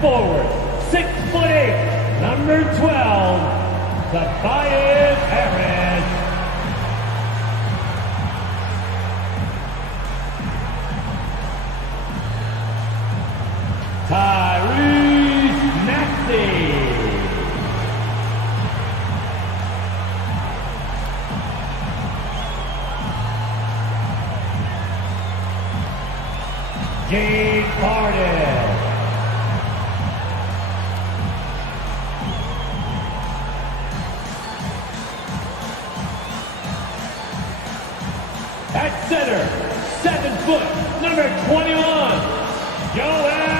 forward, 6'8", number 12, Tobias Harris. Tyrese Maxey. James Harden. At center, 7 foot, number 21, Joel Embiid.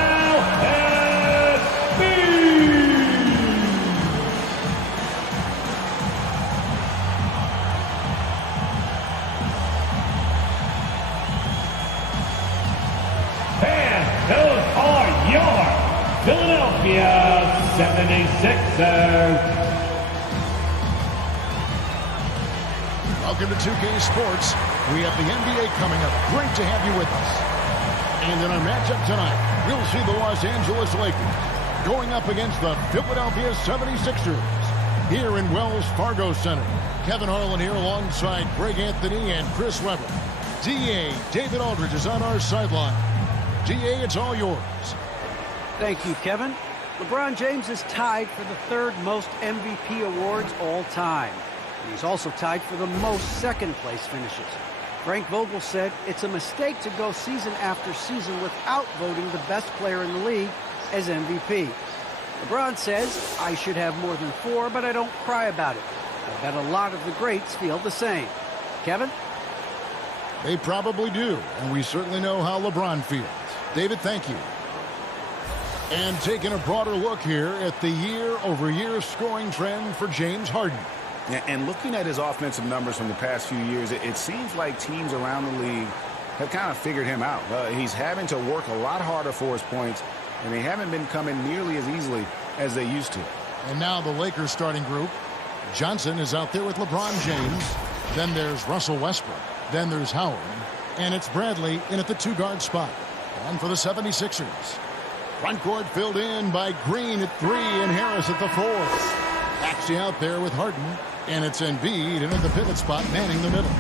And those are your Philadelphia 76ers. Welcome to 2K Sports. We have the NBA coming up. Great to have you with us. And in our matchup tonight, we'll see the Los Angeles Lakers going up against the Philadelphia 76ers here in Wells Fargo Center. Kevin Harlan here alongside Greg Anthony and Chris Webber. DA David Aldridge is on our sideline. DA, it's all yours. Thank you, Kevin. LeBron James is tied for the 3rd most MVP awards all time. And he's also tied for the most second-place finishes. Frank Vogel said it's a mistake to go season after season without voting the best player in the league as MVP. LeBron says, I should have more than 4, but I don't cry about it. I bet a lot of the greats feel the same. Kevin? They probably do, and we certainly know how LeBron feels. David, thank you. And taking a broader look here at the year-over-year scoring trend for James Harden. And looking at his offensive numbers from the past few years, it seems like teams around the league have kind of figured him out. He's having to work a lot harder for his points, and they haven't been coming nearly as easily as they used to. And now the Lakers starting group. Johnson is out there with LeBron James. Then there's Russell Westbrook. Then there's Howard. And it's Bradley in at the 2-guard spot. And for the 76ers. Front court filled in by Green at 3 and Harris at the 4. Maxey out there with Harden. And it's Embiid in at the pivot spot, manning the middle.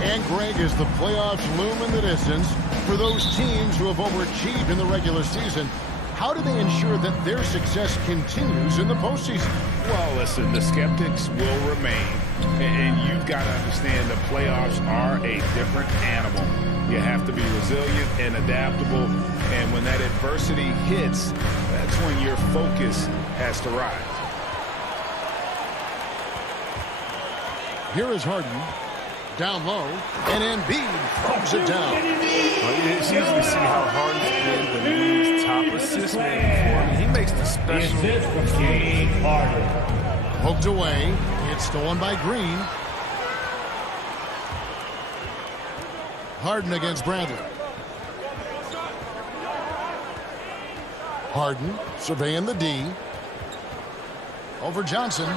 And Greg, as the playoffs loom in the distance, for those teams who have overachieved in the regular season, how do they ensure that their success continues in the postseason? Well, listen, the skeptics will remain. And you've got to understand the playoffs are a different animal. You have to be resilient and adaptable. And when that adversity hits, that's when your focus has to rise. Here is Harden. Down low. And Embiid throws it down. It's easy to see how Harden's been the league's top assist man before. I mean, he makes the special. Assist from James Harden. Poked away. It's stolen by Green. Harden against Bradley. Harden surveying the D. Over Johnson.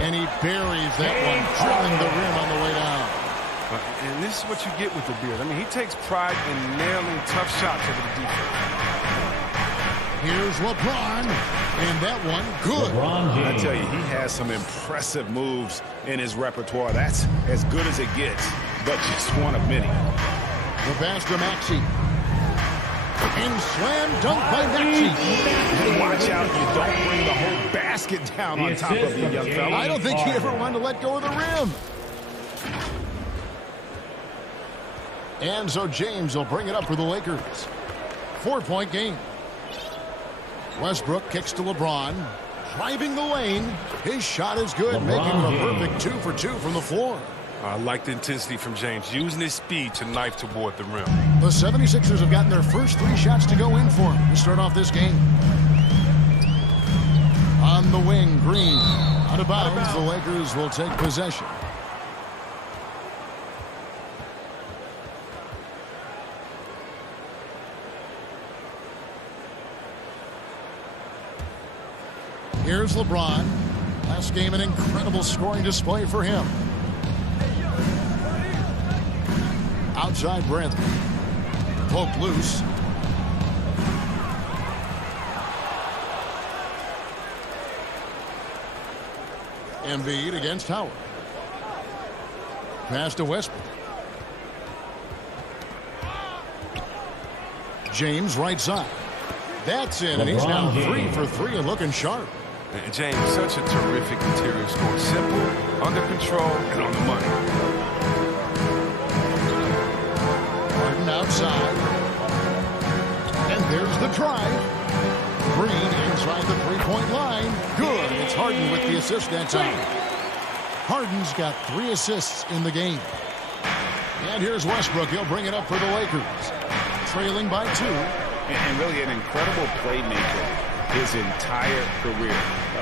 And he buries that one, drilling the rim on the way down. And this is what you get with the beard. I mean, he takes pride in nailing tough shots over the defense. Here's LeBron. And that one, good. I tell you, he has some impressive moves in his repertoire. That's as good as it gets, but just one of many. The pass to Maxey. And slam dunk by Maxey. Watch out, you don't bring the whole basket down on top of you, young fella. I don't think he ever wanted to let go of the rim. And so James will bring it up for the Lakers. 4-point game. Westbrook kicks to LeBron. Driving the lane. His shot is good, making it a perfect 2 for 2 from the floor. I like the intensity from James, using his speed to knife toward the rim. The 76ers have gotten their first 3 shots to go in for him to start off this game. On the wing, Green. Out of bounds, the Lakers will take possession. Here's LeBron. Last game, an incredible scoring display for him. Outside Bradley. Poked loose. Embiid against Howard. Pass to Westbrook. James right side. That's in, and he's now 3 for 3 and looking sharp. And James, such a terrific interior score. Simple, under control, and on the money. Harden outside. And there's the drive. Green inside the three-point line. Good. It's Harden with the assist that time. Harden's got 3 assists in the game. And here's Westbrook. He'll bring it up for the Lakers. Trailing by 2. And really an incredible playmaker his entire career.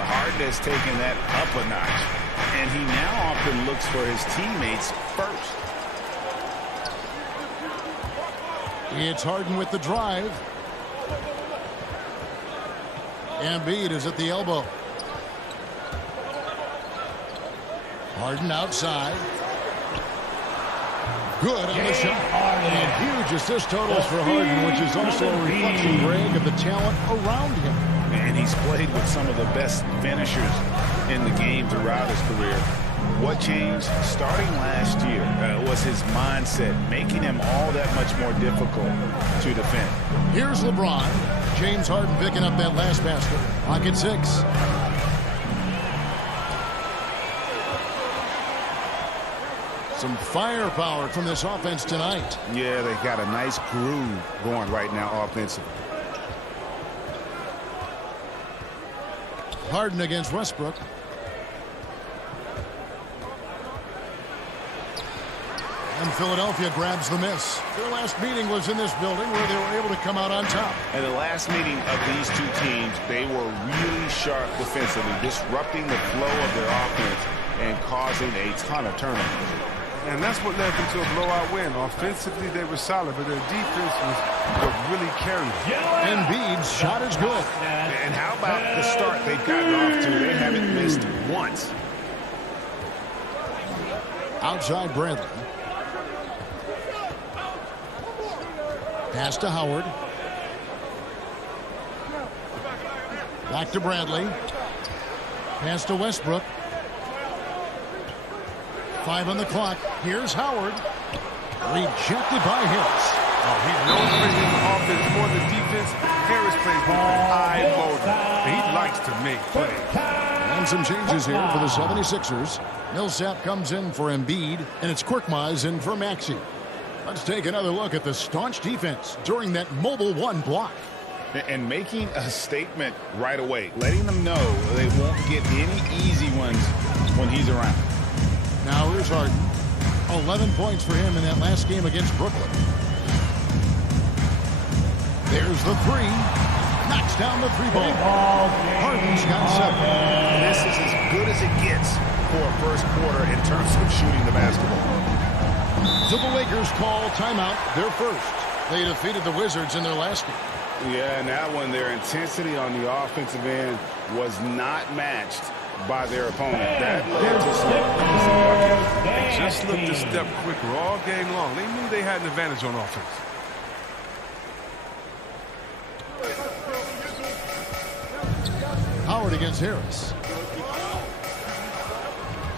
Harden has taken that up a notch, and he now often looks for his teammates first. It's Harden with the drive. Embiid is at the elbow. Harden outside. Good on the shot. And huge assist totals for Harden, which is also a reflection, Greg, of the talent around him. And he's played with some of the best finishers in the game throughout his career. What changed starting last year was his mindset, making him all that much more difficult to defend. Here's LeBron. James Harden picking up that last basket. Pocket 6. Some firepower from this offense tonight. Yeah, they got a nice groove going right now offensively. Harden against Westbrook. And Philadelphia grabs the miss. Their last meeting was in this building where they were able to come out on top. In the last meeting of these two teams, they were really sharp defensively, disrupting the flow of their offense and causing a ton of turnovers. And that's what led them to a blowout win. Offensively, they were solid, but their defense was what really carried them. Embiid's shot is good. And how about the start they've gotten off to? They haven't missed once. Outside Bradley. Pass to Howard. Back to Bradley. Pass to Westbrook. 5 on the clock. Here's Howard. Rejected by Harris. Oh, he's known for his offense more than defense. Harris plays with an eye motor. And he likes to make plays. And some changes here for the 76ers. Millsap comes in for Embiid, and it's Korkmaz in for Maxey. Let's take another look at the staunch defense during that mobile 1 block. And making a statement right away, letting them know they won't get any easy ones when he's around. Now here's Harden. 11 points for him in that last game against Brooklyn. There's the 3. Knocks down the 3-ball. Harden's got 7. This is as good as it gets for a first quarter in terms of shooting the basketball. So the Lakers call timeout, their first. They defeated the Wizards in their last game. Yeah, and that one, their intensity on the offensive end was not matched by their opponent. That led to some buckets. They just looked a step quicker all game long. They knew they had an advantage on offense. Howard against Harris.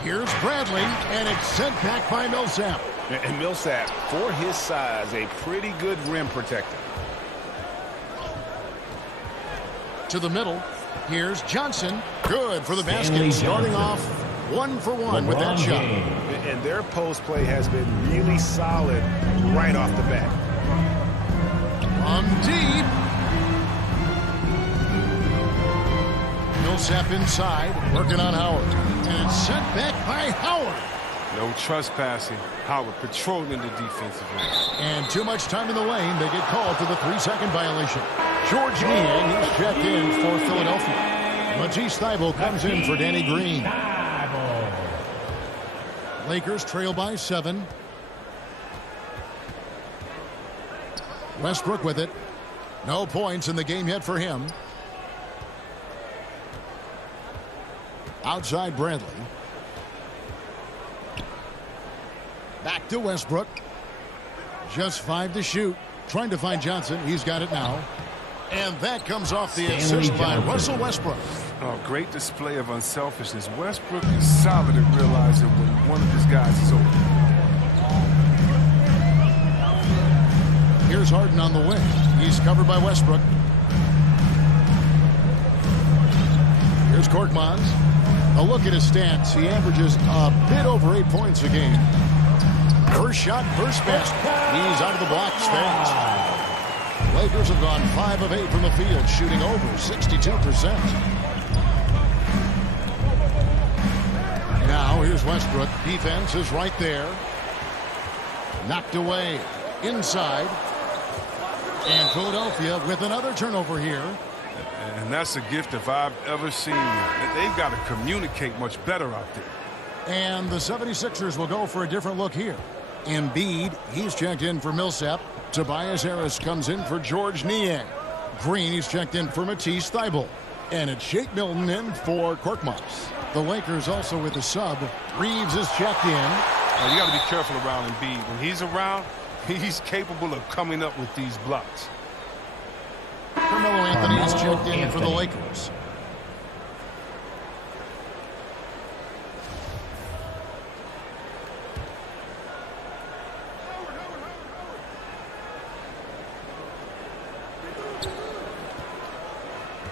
Here's Bradley, and it's sent back by Millsap. And Millsap, for his size, a pretty good rim protector. To the middle. Here's Johnson. Good for the basket. Starting off 1 for 1 with that shot. And their post play has been really solid right off the bat. From deep. Millsap inside, working on Howard. And it's sent back by Howard. No trespassing. Howard patrolling the defensive end. And too much time in the lane. They get called for the 3-second violation. George Niang is checked in for Philadelphia. Matisse Thybulle comes in for Danny Green. Lakers trail by 7. Westbrook with it. No points in the game yet for him. Outside Bradley. Back to Westbrook. Just 5 to shoot. Trying to find Johnson. He's got it now. And that comes off the assist by Russell Westbrook. Oh, great display of unselfishness. Westbrook is solid at realizing when one of his guys is open. Here's Harden on the wing. He's covered by Westbrook. Here's Korkmaz. A look at his stats. He averages a bit over 8 points a game. First shot, first basket. He's out of the blocks fast. Lakers have gone 5 of 8 from the field, shooting over 62%. Now here's Westbrook. Defense is right there. Knocked away. Inside. And Philadelphia with another turnover here. And that's a gift if I've ever seen it. They've got to communicate much better out there. And the 76ers will go for a different look here. Embiid, he's checked in for Millsap. Tobias Harris comes in for George Niang. Green, he's checked in for Matisse Thybulle. And it's Shake Milton in for Korkmaz. The Lakers also with a sub. Reeves is checked in. Now, you got to be careful around Embiid. When he's around, he's capable of coming up with these blocks. Carmelo Anthony is checked in for the Lakers.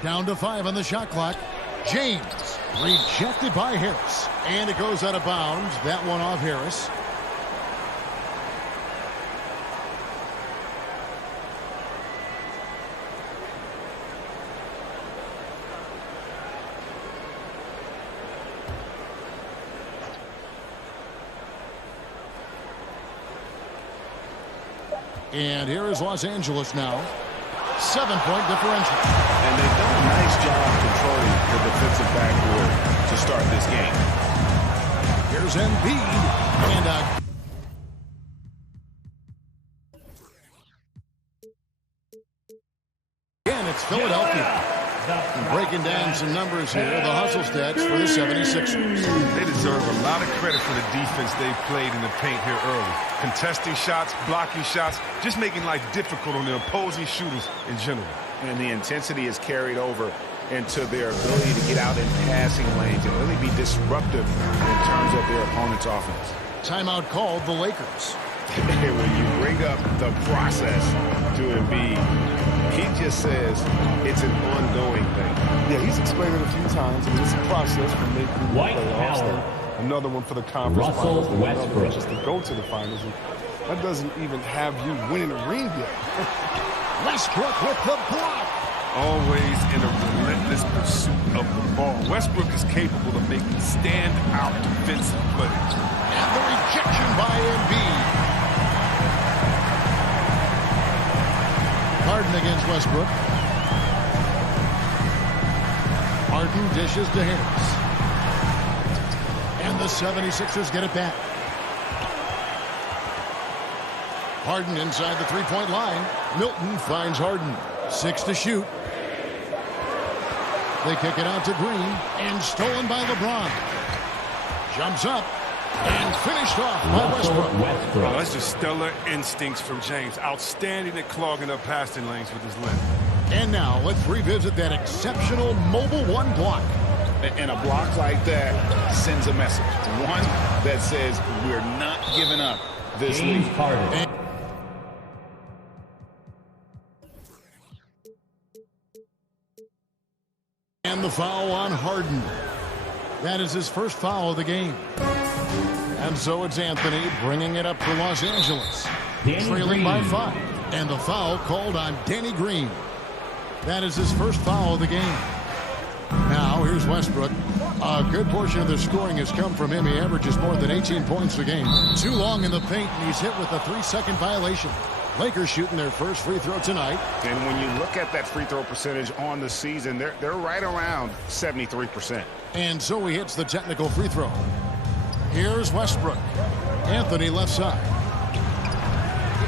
Down to 5 on the shot clock. James rejected by Harris. And it goes out of bounds. That one off Harris. And here is Los Angeles now. 7-point differential. And they've done a nice job controlling the defensive backboard to start this game. Here's Embiid. And again, it's Philadelphia. Breaking down some numbers here. The hustle stats for the 76ers. They deserve a lot of credit for the defense they've played in the paint here early. Contesting shots, blocking shots, just making life difficult on the opposing shooters in general. And the intensity is carried over into their ability to get out in passing lanes and really be disruptive in terms of their opponent's offense. Timeout called the Lakers. And when you bring up the process to Embiid, he just says it's an ongoing thing. Yeah, he's explained it a few times. I mean, it's a process from making the White playoffs. Howard. Another one for the conference Russell finals. Another one Westbrook. just to go to the finals. And that doesn't even have you winning a ring yet. Westbrook with the block. Always in a relentless pursuit of the ball. Westbrook is capable of making stand-out defensive plays. And the rejection by Embiid. Harden against Westbrook. Harden dishes to Harris. And the 76ers get it back. Harden inside the three-point line. Milton finds Harden. 6 to shoot. They kick it out to Green. And stolen by LeBron. Jumps up. And finished off by Westbrook. Oh, that's just stellar instincts from James. Outstanding at clogging up passing lanes with his length. And now let's revisit that exceptional Mobile One block. And a block like that sends a message. One that says we're not giving up this lead. And the foul on Harden. That is his first foul of the game. And so it's Anthony bringing it up for Los Angeles. Trailing by 5. And the foul called on Danny Green. That is his first foul of the game. Now here's Westbrook. A good portion of their scoring has come from him. He averages more than 18 points a game. Too long in the paint, and he's hit with a 3-second violation. Lakers shooting their first free throw tonight. And when you look at that free throw percentage on the season, they're right around 73%. And so he hits the technical free throw. Here's Westbrook. Anthony left side.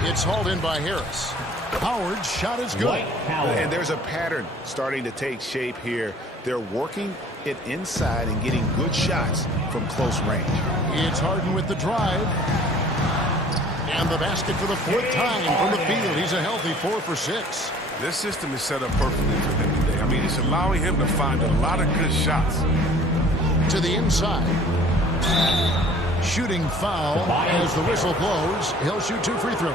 It's hauled in by Harris. Howard's shot is good. And there's a pattern starting to take shape here. They're working it inside and getting good shots from close range. It's Harden with the drive. And the basket for the 4th time from the field. He's a healthy 4 for 6. This system is set up perfectly for them today. I I mean, it's allowing him to find a lot of good shots. To the inside. Shooting foul as the whistle blows. He'll shoot 2 free throws.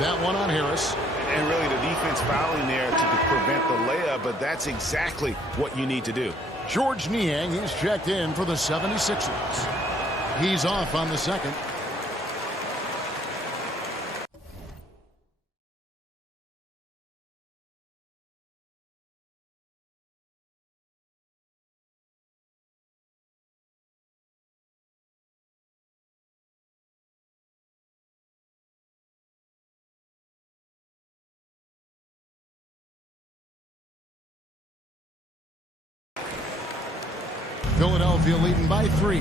That one on Harris. And really the defense fouling there to prevent the layup, but that's exactly what you need to do. George Niang is checked in for the 76ers. He's off on the second. Philadelphia leading by 3.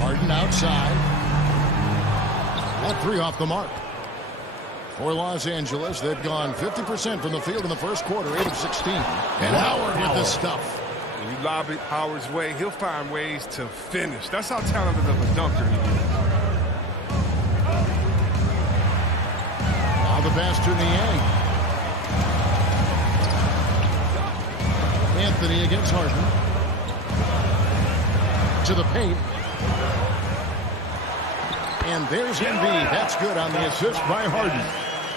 Harden outside. That 3 off the mark. For Los Angeles, they've gone 50% from the field in the first quarter, 8 of 16. And Howard with the stuff. When you lob it Howard's way, he'll find ways to finish. That's how talented of a dunker he is. Now the pass to Niang. Anthony against Harden. To the paint. And there's Embiid. That's good on the assist by Harden.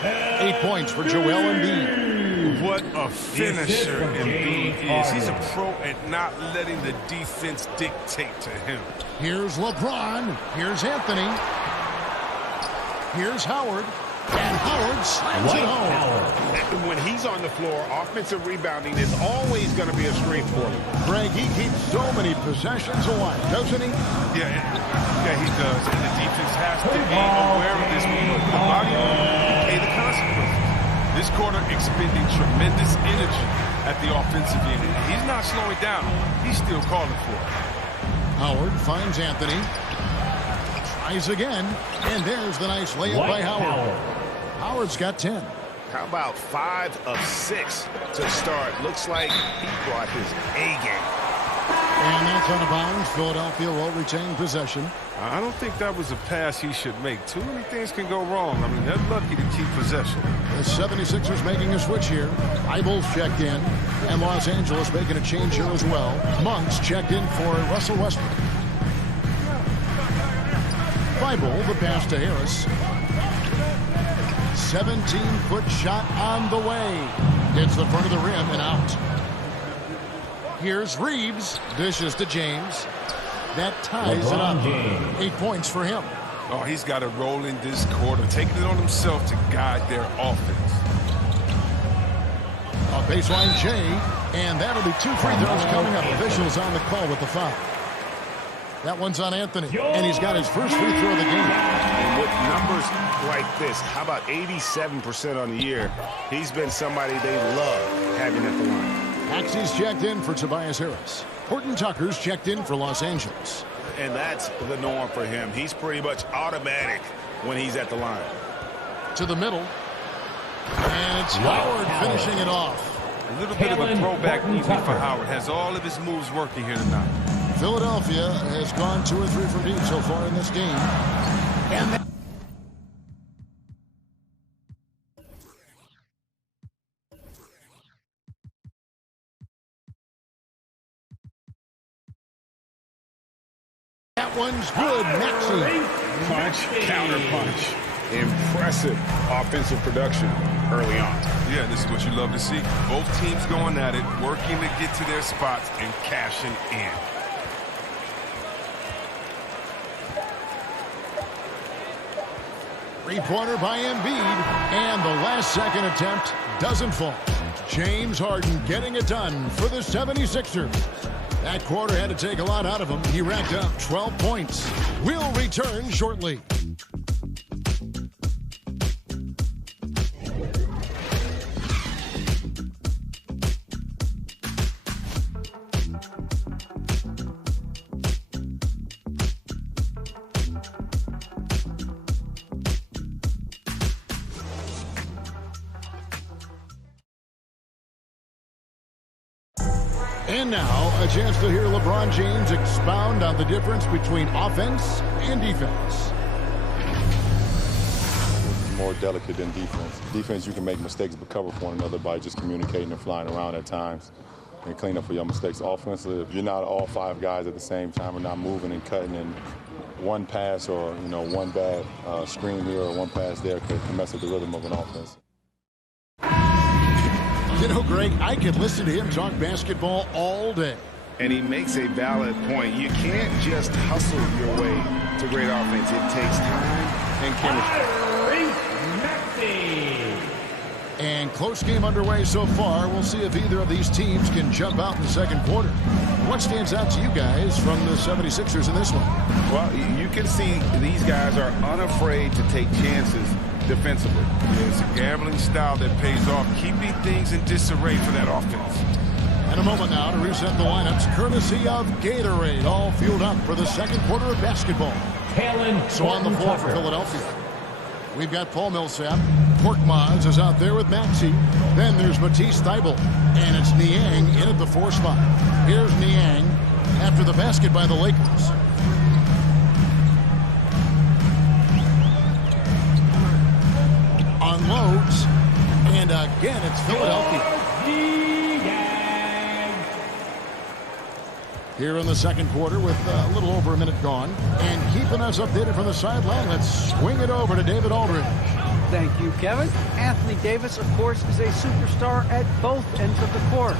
8 points for Joel Embiid. What a finisher Embiid is. He's a pro at not letting the defense dictate to him. Here's LeBron. Here's Anthony. Here's Howard. And Howard slams it home. When he's on the floor, offensive rebounding is always going to be a strength for him. Greg, he keeps so many possessions alive, doesn't he? Yeah, he does. And the defense has to be aware of this. The body will pay the consequences. This quarter expending tremendous energy at the offensive end. He's not slowing down. He's still calling for it. Howard finds Anthony. Tries again. And there's the nice layup by Howard. Howard's got 10. How about 5 of 6 to start? Looks like he brought his A game. And that's out of bounds. Philadelphia will retain possession. I don't think that was a pass he should make. Too many things can go wrong. I mean, they're lucky to keep possession. The 76ers making a switch here. Eibels checked in. And Los Angeles making a change here as well. Monks checked in for Russell Westbrook. Thibault, the pass to Harris. 17-foot shot on the way. Hits the front of the rim and out. Here's Reeves. Dishes to James. That ties it up. 8 points for him. Oh, he's got to roll in this quarter, taking it on himself to guide their offense. A baseline J, and that'll be 2 free throws coming up. Officials on the call with the foul. That one's on Anthony, and he's got his first free throw of the game. And with numbers like this, how about 87% on the year? He's been somebody they love having at the line. Maxey's checked in for Tobias Harris. Horton Tucker's checked in for Los Angeles. And that's the norm for him. He's pretty much automatic when he's at the line. To the middle. And it's Howard finishing it off. A little bit of a throwback evening for Howard. Has all of his moves working here tonight. Philadelphia has gone 2 or 3 from deep so far in this game. And that one's good. Maxey. Punch, counter punch. Impressive offensive production early on. Yeah, this is what you love to see. Both teams going at it, working to get to their spots and cashing in. Three-pointer by Embiid, and the last second attempt doesn't fall. James Harden getting it done for the 76ers. That quarter had to take a lot out of him. He racked up 12 points. We'll return shortly. And now, a chance to hear LeBron James expound on the difference between offense and defense. more delicate than defense. Defense, you can make mistakes but cover for one another by just communicating and flying around at times and clean up for your mistakes. Offensively, if you're not all 5 guys at the same time and not moving and cutting, and one pass or one bad screen here or one pass there can mess with the rhythm of an offense. Greg, I could listen to him talk basketball all day. And he makes a valid point. You can't just hustle your way to great offense. It takes time and chemistry. And close game underway so far. We'll see if either of these teams can jump out in the second quarter. What stands out to you guys from the 76ers in this one? Well, you can see these guys are unafraid to take chances defensively. It's a gambling style that pays off, keeping things in disarray for that offense. And a moment now to reset the lineups, courtesy of Gatorade, all fueled up for the second quarter of basketball. So on the floor for Philadelphia, we've got Paul Millsap. Korkmaz is out there with Maxey. Then there's Matisse Thybulle, and it's Niang in at the 4 spot. Here's Niang after the basket by the Lakers. Unloads, and again it's Philadelphia. Here in the second quarter with a little over a minute gone. And keeping us updated from the sideline, let's swing it over to David Aldridge. Thank you, Kevin. Anthony Davis, of course, is a superstar at both ends of the court.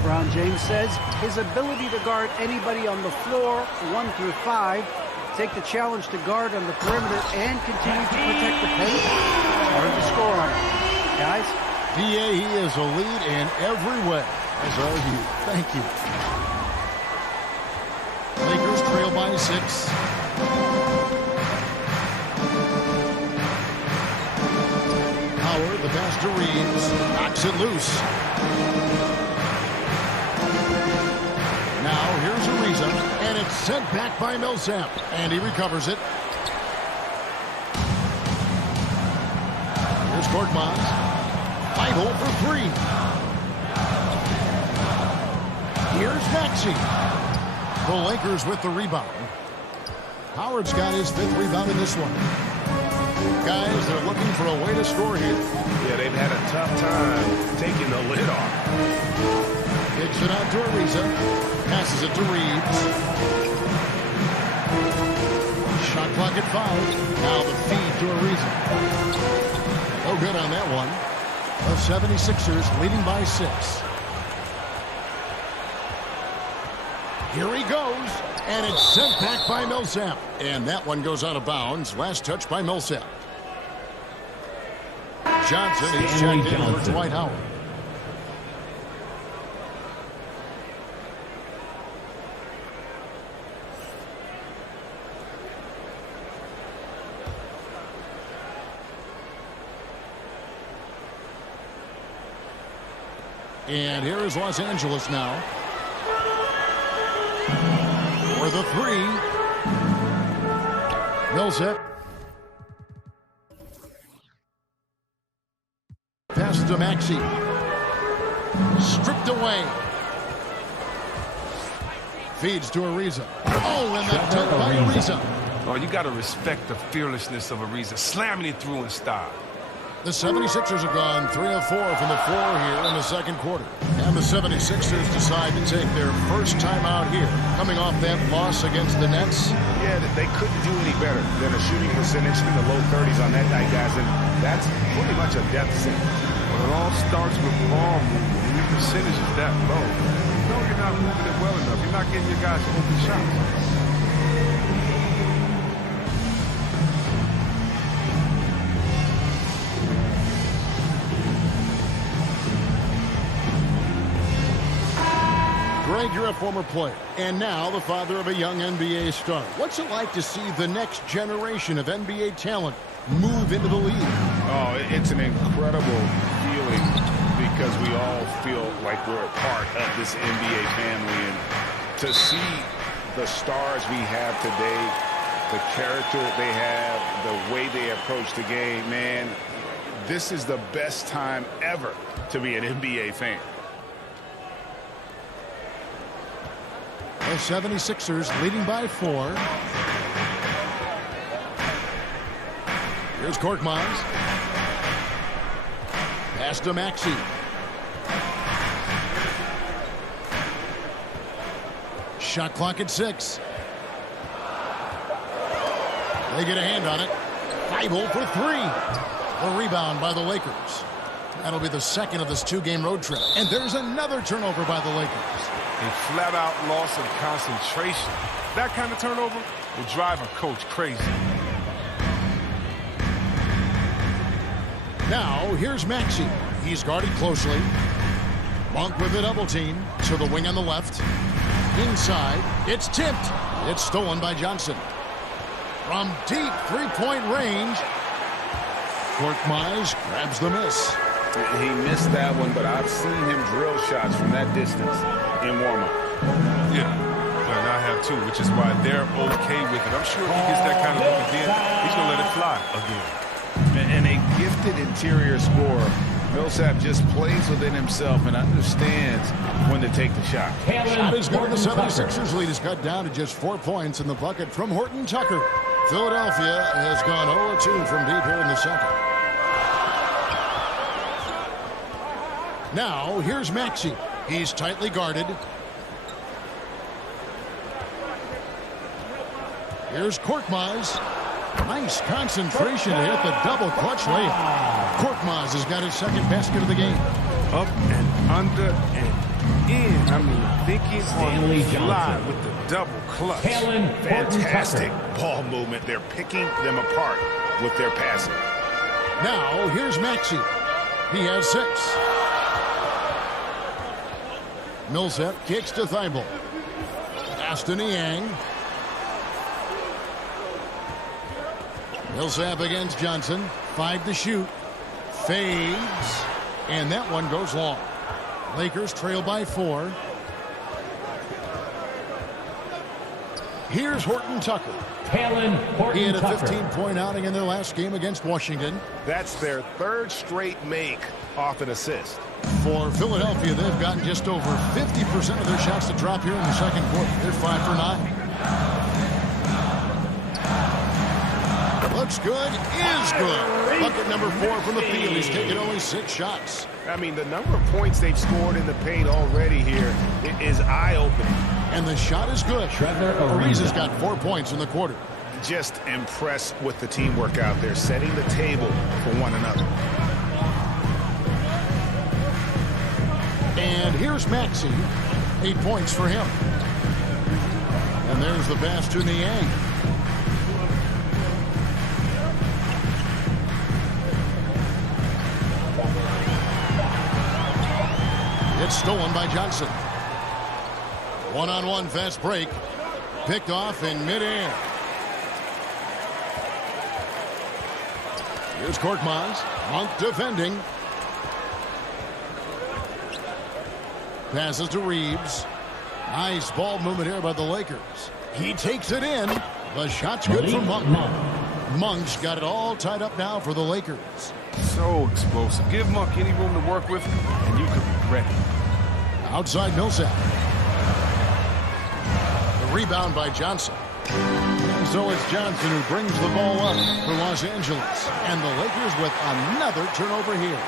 LeBron James says his ability to guard anybody on the floor, 1 through 5, take the challenge to guard on the perimeter, and continue to protect the paint, it's hard to score on him. Guys? DA, he is a lead in every way, as are you. Thank you. Lakers trail by 6. Howard, the pass to Reeves, knocks it loose. Now here's Ariza, and it's sent back by Millsap, and he recovers it. Here's Korkmaz. Thybulle for 3. Here's Maxey. The Lakers with the rebound. Howard's got his 5th rebound in this one. Guys, they're looking for a way to score here. Yeah, they've had a tough time taking the lid off. Kicks it out to Ariza. Passes it to Reeves. Shot clock at 5. Now the feed to Ariza. No good on that one. The 76ers leading by 6. Here he goes, and it's sent back by Millsap. And that one goes out of bounds. Last touch by Millsap. Johnson is checked in for Dwight Howard. And here is Los Angeles now. For the 3. Millsap. Pass to Maxey. Stripped away. Feeds to Ariza. Oh, and that dunk by Ariza. Oh, you got to respect the fearlessness of Ariza, slamming it through in style. The 76ers have gone 3 of 4 from the floor here in the second quarter. And the 76ers decide to take their first time out here, coming off that loss against the Nets. Yeah, they couldn't do any better than a shooting percentage in the low 30s on that night, guys. And that's pretty much a death sentence. Well, it all starts with ball movement. When your percentage is that low, you know you're not moving it well enough. You're not getting your guys open shots. Greg, you're a former player, and now the father of a young NBA star. What's it like to see the next generation of NBA talent move into the league? Oh, it's an incredible feeling because we all feel like we're a part of this NBA family. And to see the stars we have today, the character they have, the way they approach the game, man, this is the best time ever to be an NBA fan. The 76ers leading by 4. Here's Korkmaz. Pass to Maxey. Shot clock at 6. They get a hand on it. Thibault for 3. The rebound by the Lakers. That'll be the second of this 2-game road trip. And there's another turnover by the Lakers. A flat-out loss of concentration. That kind of turnover will drive a coach crazy. Now, here's Maxey. He's guarded closely. Monk with a double team to the wing on the left. Inside, it's tipped. It's stolen by Johnson. From deep three-point range, Korkmaz grabs the miss. He missed that one, but I've seen him drill shots from that distance in warm-up. Yeah, and I have too, which is why they're okay with it. I'm sure if he gets that kind of look again, he's going to let it fly again. And a gifted interior scorer, Millsap just plays within himself and understands when to take the shot. Shot is good. The 76ers lead is cut down to just 4 points in the bucket from Horton Tucker. Philadelphia has gone 0-2 from deep here in the second. Now, here's Maxey. He's tightly guarded. Here's Korkmaz. Nice concentration to hit the double clutch layup. Korkmaz has got his second basket of the game. Up and under and in. I mean, thinking on the fly with the double clutch. Fantastic ball movement. They're picking them apart with their passing. Now, here's Maxey. He has 6. Millsap kicks to Thibault. Pass to Niang. Millsap against Johnson. 5 to shoot. Fades. And that one goes long. Lakers trail by 4. Here's Horton Tucker. He had a 15-point outing in their last game against Washington. That's their 3rd straight make off an assist. For Philadelphia, they've gotten just over 50% of their shots to drop here in the second quarter. They're 5 for 9. Looks good, is good. Bucket number 4 from the field. He's taken only 6 shots. I mean, the number of points they've scored in the paint already here is eye-opening. And the shot is good. Ariza's got 4 points in the quarter. Just impressed with the teamwork out there, setting the table for one another. And here's Maxey. 8 points for him. And there's the pass to Niang. It's stolen by Johnson. One-on-one fast break. Picked off in midair. Here's Korkmaz. Monk defending. Passes to Reeves. Nice ball movement here by the Lakers. He takes it in. The shot's good from Monk. Monk's got it all tied up now for the Lakers. So explosive. Give Monk any room to work with, and you could be ready. Outside Millsap. The rebound by Johnson. And so it's Johnson who brings the ball up for Los Angeles. And the Lakers with another turnover here.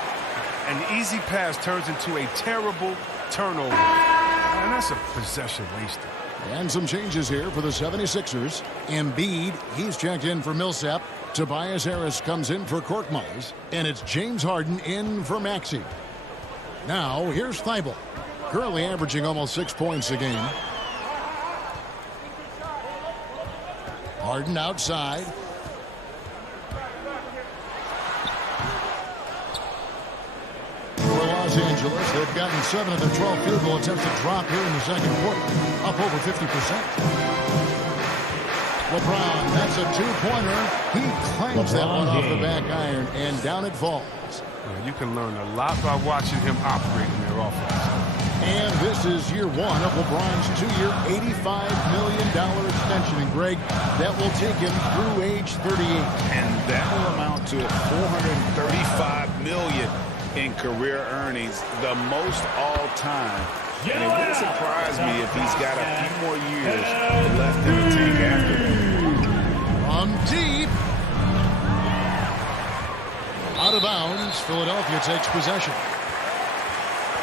An easy pass turns into a terrible turnover. And that's a possession wasted. And some changes here for the 76ers. Embiid, he's checked in for Millsap. Tobias Harris comes in for Korkmaz. And it's James Harden in for Maxey. Now, here's Thibault. Currently averaging almost 6 points a game. Harden outside. For Los Angeles, they've gotten 7 of their 12 field goal attempts to drop here in the second quarter. Up over 50%. LeBron, that's a 2-pointer. He clangs that one off the back iron, and down it falls. You can learn a lot by watching him operate in their offense. And this is year 1 of LeBron's 2-year, $85 million extension. And, Greg, that will take him through age 38. And that will amount to $435 million in career earnings, the most all-time. And it wouldn't surprise me if he's got a few more years left in the tank after that. From deep. of bounds. Philadelphia takes possession.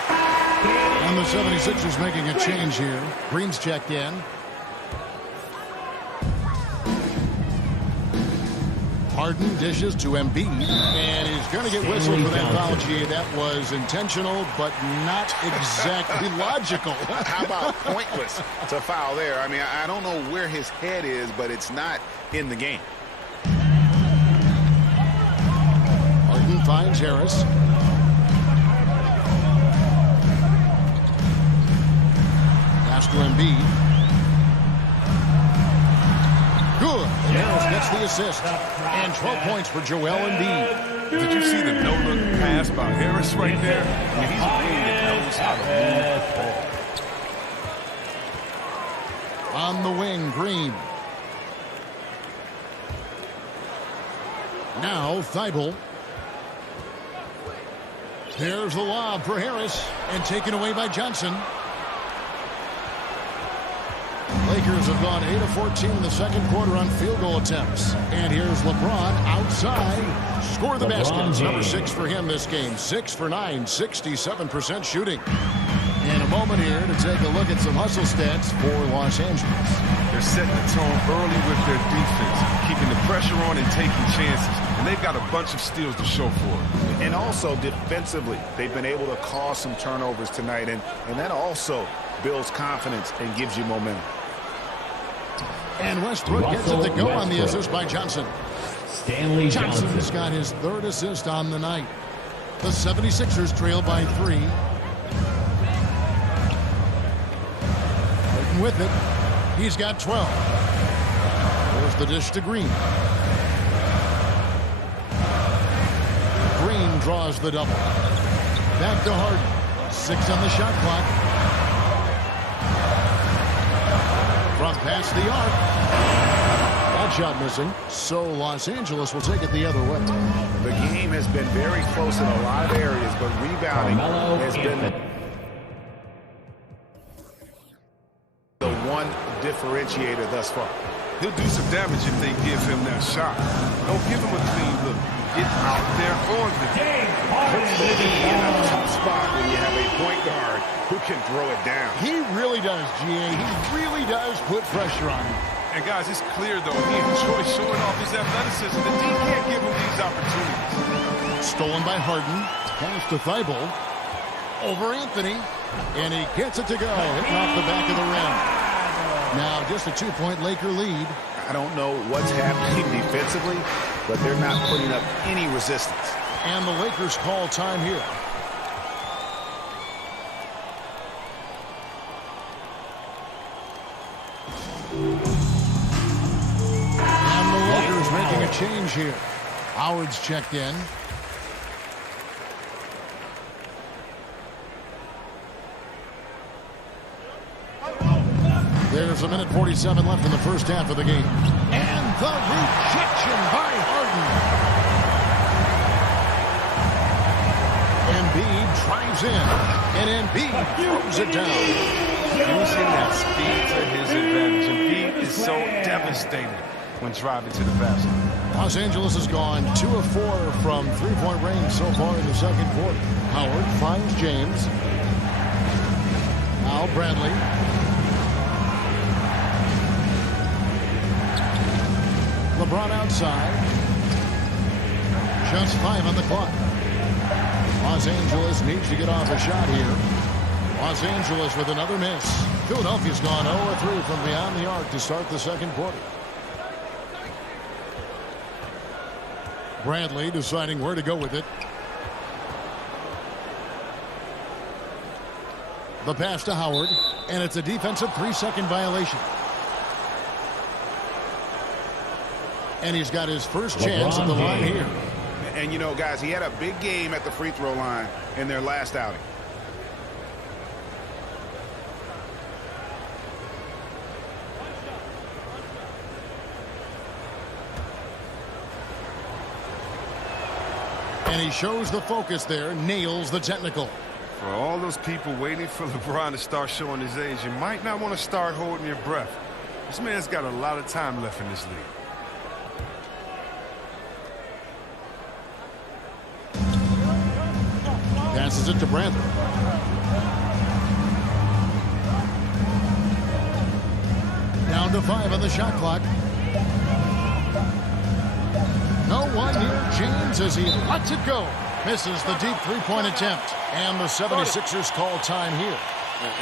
And the 76ers making a change here. Green's checked in. Harden dishes to Embiid, and he's going to get whistled for that foul, G. That was intentional, but not exactly logical. How about pointless to foul there? I mean, I don't know where his head is, but it's not in the game. Harden finds Harris. Pass to Embiid. Good. Harris gets the assist. And 12 points for Joel Embiid. Did you see the no-look pass by Harris right there? I mean, he's a man that knows how to move the ball. On the wing, Green. Now, Thibault. There's the lob for Harris. And taken away by Johnson. Lakers have gone 8 of 14 in the second quarter on field goal attempts. And here's LeBron outside. Score the basket. Number 6 for him this game. 6 for 9, 67% shooting. In a moment here to take a look at some hustle stats for Los Angeles. They're setting the tone early with their defense, keeping the pressure on and taking chances. And they've got a bunch of steals to show for it. And also defensively, they've been able to cause some turnovers tonight. And that also builds confidence and gives you momentum. And Westbrook gets it to go on the assist by Johnson. Stanley Johnson's got his 3rd assist on the night. The 76ers trail by 3. Harden with it. He's got 12. There's the dish to Green. Green draws the double. Back to Harden. 6 on the shot clock. From past the arc. That shot missing. So Los Angeles will take it the other way. The game has been very close in a lot of areas, but rebounding has been the one differentiator thus far. He'll do some damage if they give him that shot. Don't give him a clean look. Get out there on him. Puts the key in a tough spot when you have a point guard who can throw it down. He really does, GA. He really does put pressure on him. And guys, it's clear though, he enjoys showing off his athleticism. The D can't give him these opportunities. Stolen by Harden. Pass to Thibault. Over Anthony. And he gets it to go. Hitting off the back of the rim. Now just a 2-point Laker lead. I don't know what's happening defensively, but they're not putting up any resistance. And the Lakers call time here. And the Lakers making a change here. Howard's checked in. There's a minute 47 left in the first half of the game. And the rejection by Harden. Embiid drives in. And Embiid throws it down. Using that speed to his advantage. Embiid is so devastating when driving to the basket. Los Angeles has gone 2 of 4 from three-point range so far in the second quarter. Howard finds James. Now Bradley. LeBron outside. Just 5 on the clock. Los Angeles needs to get off a shot here. Los Angeles with another miss. Philadelphia's gone 0-3 from beyond the arc to start the second quarter. Bradley deciding where to go with it. The pass to Howard, and it's a defensive 3-second violation. And he's got his first chance at the line here. And, you know, guys, he had a big game at the free throw line in their last outing. And he shows the focus there, nails the technical. For all those people waiting for LeBron to start showing his age, you might not want to start holding your breath. This man's got a lot of time left in this league. Passes it to Bradley. Down to 5 on the shot clock. No one near James as he lets it go. Misses the deep three-point attempt. And the 76ers call time here.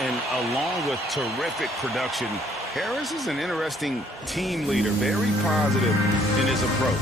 And along with terrific production, Harris is an interesting team leader, very positive in his approach.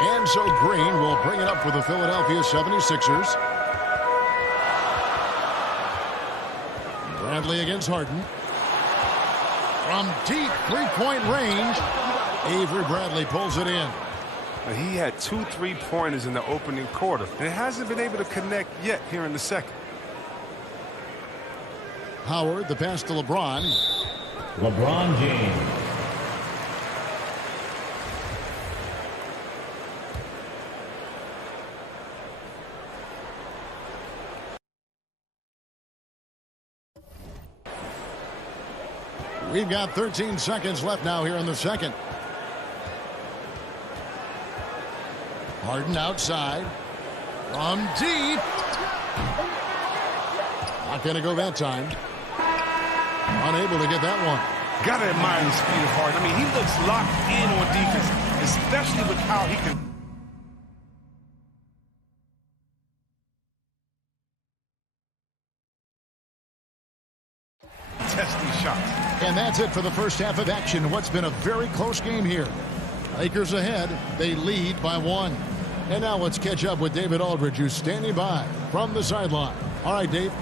And so Green will bring it up for the Philadelphia 76ers. Bradley against Harden. From deep three-point range, Avery Bradley pulls it in. He had 2 3-pointers in the opening quarter and hasn't been able to connect yet here in the second. Howard, the pass to LeBron. LeBron James. We've got 13 seconds left now here in the second. Harden outside. From deep. Not going to go that time. Unable to get that one. Gotta admire the speed of Harden. I mean, he looks locked in on defense, especially with how he can test these shots. And that's it for the first half of action. What's been a very close game here. Lakers ahead. They lead by 1. And now let's catch up with David Aldridge, who's standing by from the sideline. All right, Dave.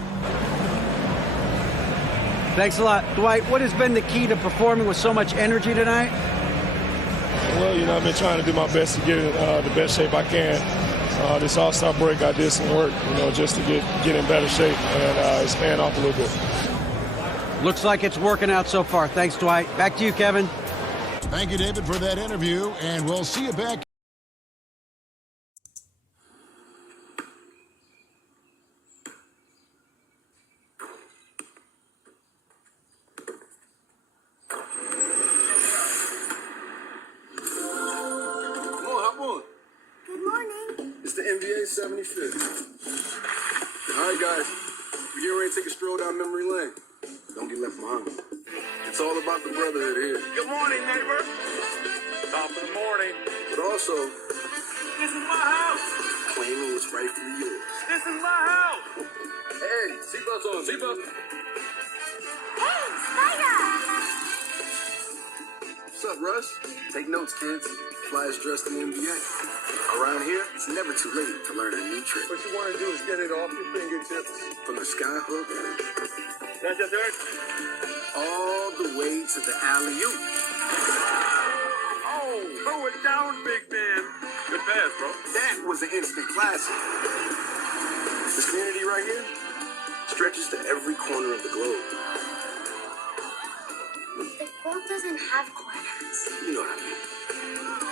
Thanks a lot. Dwight, what has been the key to performing with so much energy tonight? Well, I've been trying to do my best to get in the best shape I can. This All-Star break, I did some work, just to get in better shape and expand off a little bit. Looks like it's working out so far. Thanks, Dwight. Back to you, Kevin. Thank you, David, for that interview, and we'll see you back. The NBA 75th. All right, guys. We're getting ready to take a stroll down memory lane. Don't get left behind. It's all about the brotherhood here. Good morning, neighbor. Top of the morning. But also, this is my house. Claiming what's rightfully yours. This is my house. Hey, seatbelts on, seatbelts. Hey, Spider! What's up, Russ? Take notes, kids. Flyest dressed in the NBA. Around here, it's never too late to learn a new trick. What you want to do is get it off your fingertips. From the sky hook. That's your third? All the way to the alley-oop. Oh, throw it down, big man. Good pass, bro. That was an instant classic. This community right here stretches to every corner of the globe. The globe doesn't have corners. You know what I mean.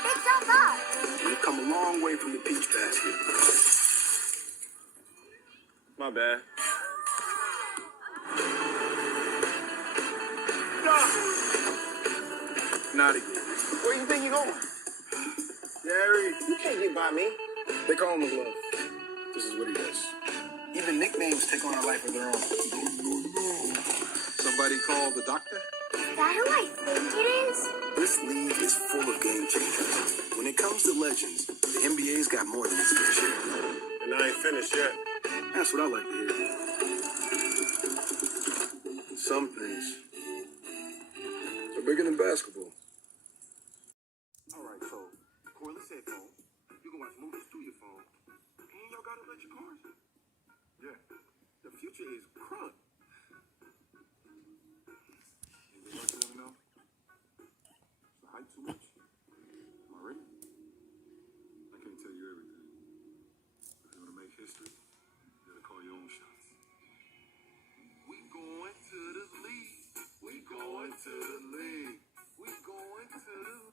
Big thumbs up. We've come a long way from the peach basket. My bad. Not again. Where you think you're going? Gary, you can't get by me. They call him the glove. This is what he does. Even nicknames take on a life of their own. Somebody call the doctor? Is that who I think it is? This league is full of game changers. When it comes to legends, The NBA's got more than its fair share. And I ain't finished yet. That's what I like to hear. Some things are bigger than basketball. All right, so cordless headphones. You can watch movies through your phone. And y'all got electric cars. Yeah. The future is crunk. Anything else you want to know? Is the hype too much? Am I ready? I can't tell you everything. If you want to make history, you gotta call your own shots. We going to the league. We going to the league. We going to the league.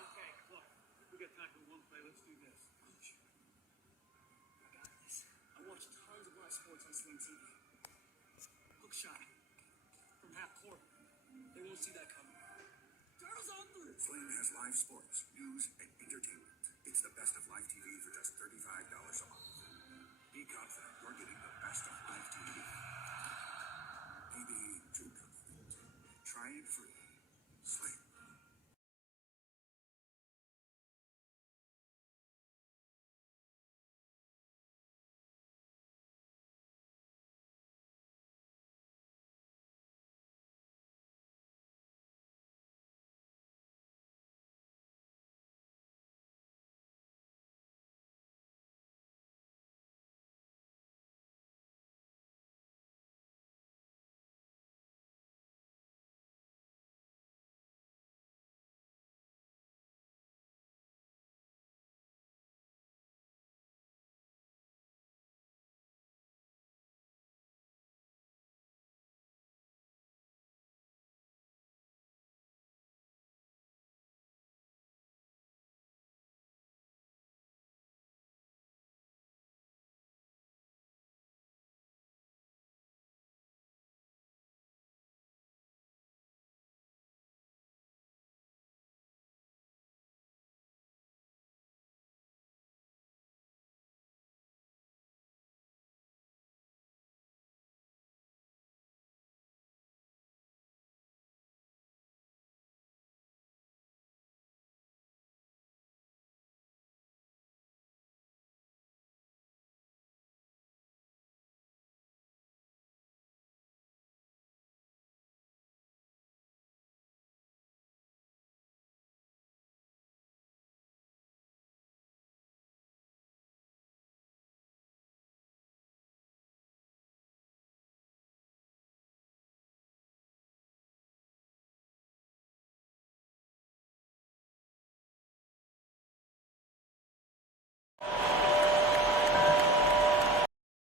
Okay, look, we got time for one play. Let's do this. I got this. I watch tons of live sports on Sling TV. Hook shot from half court. They won't see that coming. Turtles on three. Sling has live sports, news, and entertainment. It's the best of live TV for just $35 a month. Be confident you're getting the best of live TV. Maybe too confident. Try it free. Sling.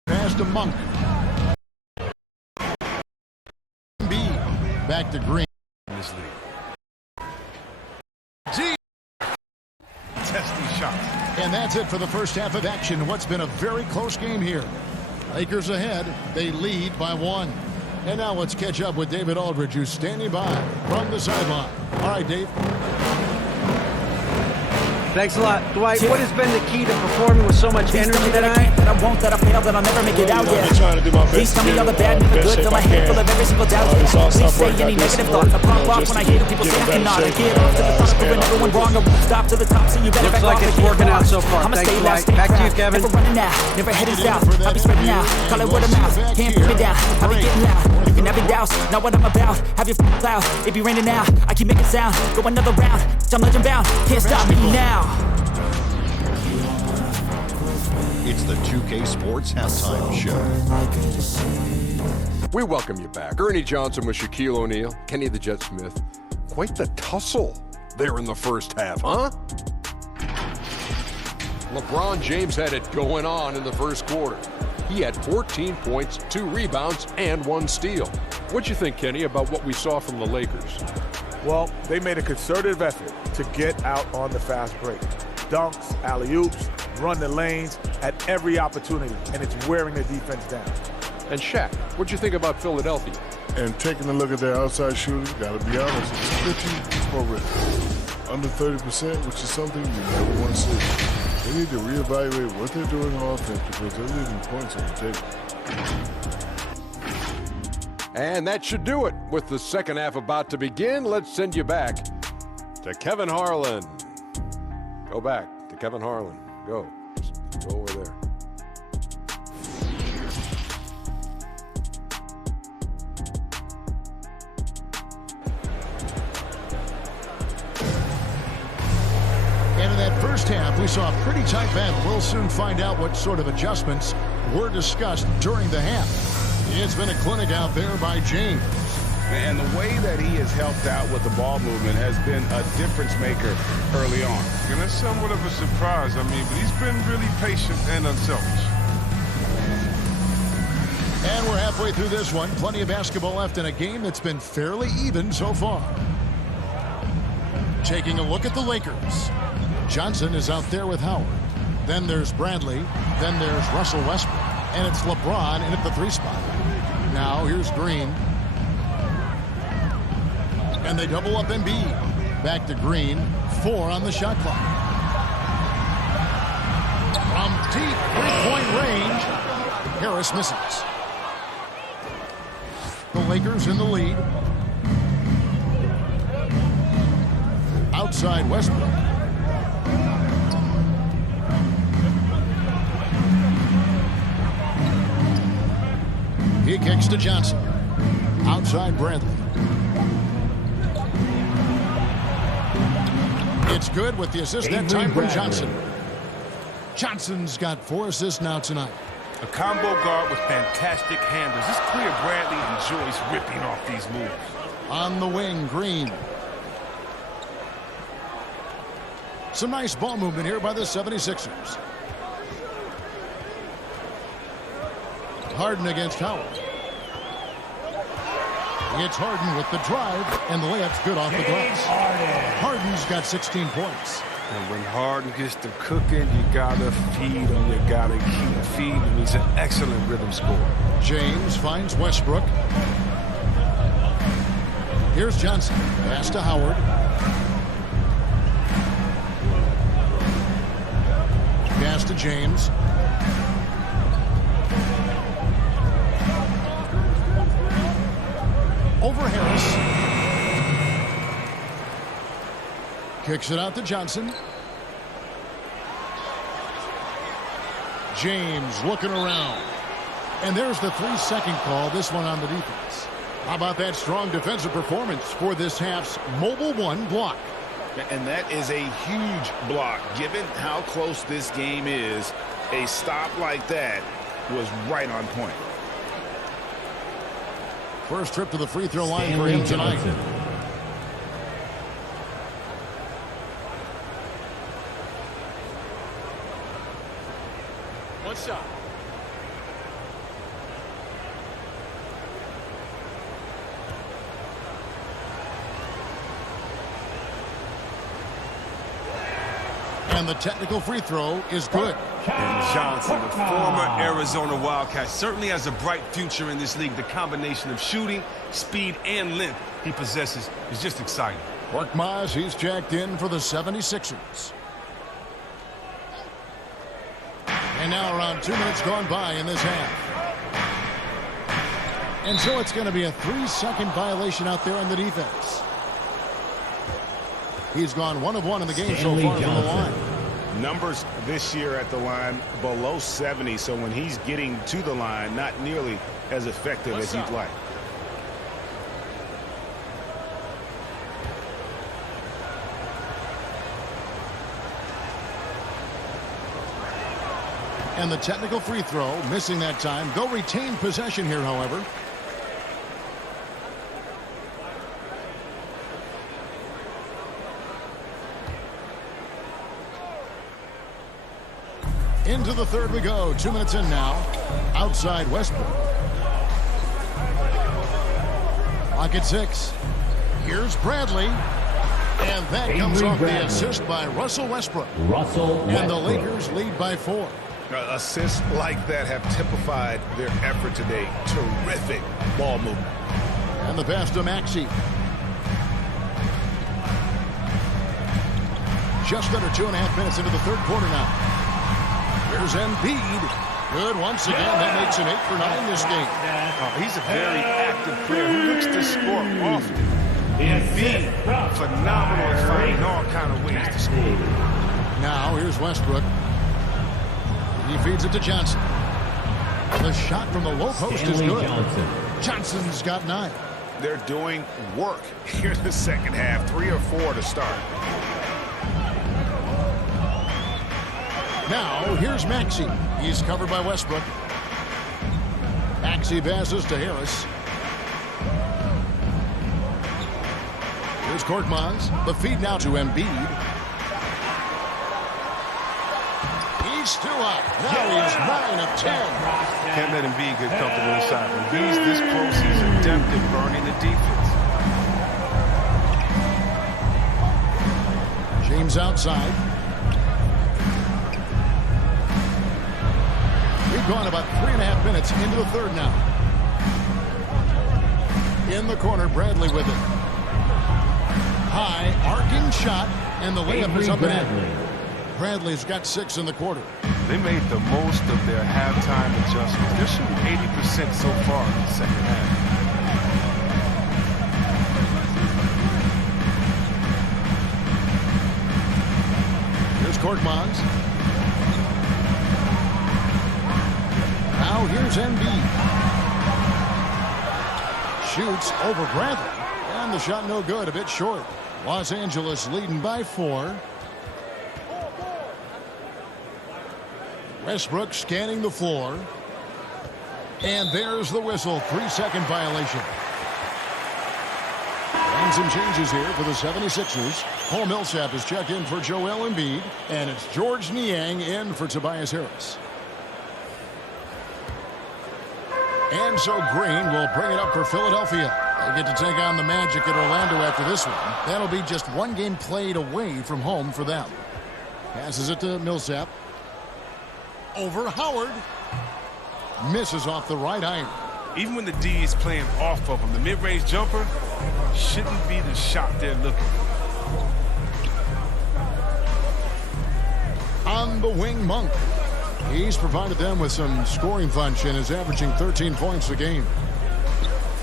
Pass to Monk. Embiid back to Green. In this league. Testing shots. And that's it for the first half of action. What's been a very close game here. Lakers ahead. They lead by 1. And now let's catch up with David Aldridge, who's standing by from the sideline. All right, Dave. Thanks a lot. Dwight, what has been the key to performing with so much energy tonight? That I won't, that I fail, that I'll never make it out yet. I've been trying to do my best. Please tell me all the bad, never good, till my head full of every single doubt. Please say any negative thoughts. I pop off when I hear the people say I cannot. I get off to the top, proving everyone wrong. I won't stop to the top, so you better back off. Looks like it's working out so far. I'ma Thanks, stay loud, Dwight. stay Back to you, proud. Kevin. Never running now, never heading south. I'll be spreading out, call it word of mouth. Can't put me down, I'll be getting loud. You can have your doubts, not what I'm about. Have your cloud, it be raining now. I keep making sound, go another round. I'm legend bound, can't stop me now. It's the 2K Sports Halftime Show. We welcome you back. Ernie Johnson with Shaquille O'Neal, Kenny the Jet Smith. Quite the tussle there in the first half, huh? LeBron James had it going on in the first quarter. He had 14 points, 2 rebounds, and 1 steal. What'd you think, Kenny, about what we saw from the Lakers? Well, they made a concerted effort to get out on the fast break. Dunks, alley-oops, run the lanes at every opportunity, and it's wearing the defense down. And Shaq, what'd you think about Philadelphia? And taking a look at their outside shooting, gotta be honest, it's pretty horrific. Under 30%, which is something you never want to see. They need to reevaluate what they're doing on offense because they're leaving points on the table. And that should do it. With the second half about to begin, let's send you back to Kevin Harlan. Go back to Kevin Harlan. Go. Just go over there. And in that first half, we saw a pretty tight battle. We'll soon find out what sort of adjustments were discussed during the half. It's been a clinic out there by James. And the way that he has helped out with the ball movement has been a difference maker early on. And that's somewhat of a surprise, but he's been really patient and unselfish. And we're halfway through this one. Plenty of basketball left in a game that's been fairly even so far. Taking a look at the Lakers. Johnson is out there with Howard. Then there's Bradley. Then there's Russell Westbrook. And it's LeBron in at the 3 spot. Now here's Green. And they double up Embiid. Back to Green. 4 on the shot clock. From deep three-point range, Harris misses. The Lakers in the lead. Outside Westbrook. He kicks to Johnson. Outside Bradley. It's good with the assist that time from Johnson. Johnson's got 4 assists now tonight. A combo guard with fantastic handles. It's clear Bradley enjoys ripping off these moves. On the wing, Green. Some nice ball movement here by the 76ers. Harden against Howard. It's Harden with the drive, and the layup's good off the glass. Harden's got 16 points. And when Harden gets to cooking, you gotta feed him. You gotta keep feeding him. He's an excellent rhythm scorer. James finds Westbrook. Here's Johnson. Pass to Howard. Pass to James. Over Harris. Kicks it out to Johnson. James looking around. And there's the 3-second call, this one on the defense. How about that strong defensive performance for this half's Mobile One block? And that is a huge block. Given how close this game is, a stop like that was right on point. First trip to the free throw line for him tonight. One shot. And the technical free throw is good. And Johnson, the former Arizona Wildcat, certainly has a bright future in this league. The combination of shooting, speed, and length he possesses is just exciting. Korkmaz, he's jacked in for the 76ers. And now around 2 minutes gone by in this half. And so it's going to be a 3-second violation out there on the defense. He's gone 1 of 1 in the game so far from the line. Numbers this year at the line below 70, so when he's getting to the line, not nearly as effective as you'd like. And the technical free throw, missing that time. They'll retain possession here, however. Into the third we go. 2 minutes in now. Outside Westbrook. Clock at 6. Here's Bradley. And that comes off the assist by Russell Westbrook. And the Lakers lead by 4. Assists like that have typified their effort today. Terrific ball movement. And the pass to Maxey. Just under 2.5 minutes into the third quarter now. Here's Embiid. Good once again. That makes it 8 for 9 this game. Oh, he's a very active player who looks to score often. Embiid, phenomenal at finding all kind of ways to score. Now here's Westbrook. He feeds it to Johnson. The shot from the low post is good. Johnson's got 9. They're doing work here in the second half. 3 or 4 to start. Now here's Maxey. He's covered by Westbrook. Maxey passes to Harris. Here's Korkmaz. The feed now to Embiid. He's still up. Now he's 9 of 10. Can't let Embiid get comfortable inside. When he's this close, he's adept at burning the defense. James outside. We've gone about 3.5 minutes into the third now. In the corner, Bradley with it. High, arcing shot, and the layup is up and in. Bradley's got 6 in the quarter. They made the most of their halftime adjustments. They're shooting 80% so far in the second half. Here's Korkmaz. Now here's Embiid. Shoots over Bradley. And the shot no good, a bit short. Los Angeles leading by 4. Westbrook scanning the floor. And there's the whistle. 3-second violation. And some changes here for the 76ers. Paul Millsap is checked in for Joel Embiid. And it's George Niang in for Tobias Harris. And so Green will bring it up for Philadelphia. They get to take on the Magic at Orlando after this one. That'll be just 1 game played away from home for them. Passes it to Millsap. Over Howard. Misses off the right iron. Even when the D is playing off of him, the mid-range jumper shouldn't be the shot they're looking for. On the wing, Monk. He's provided them with some scoring punch and is averaging 13 points a game.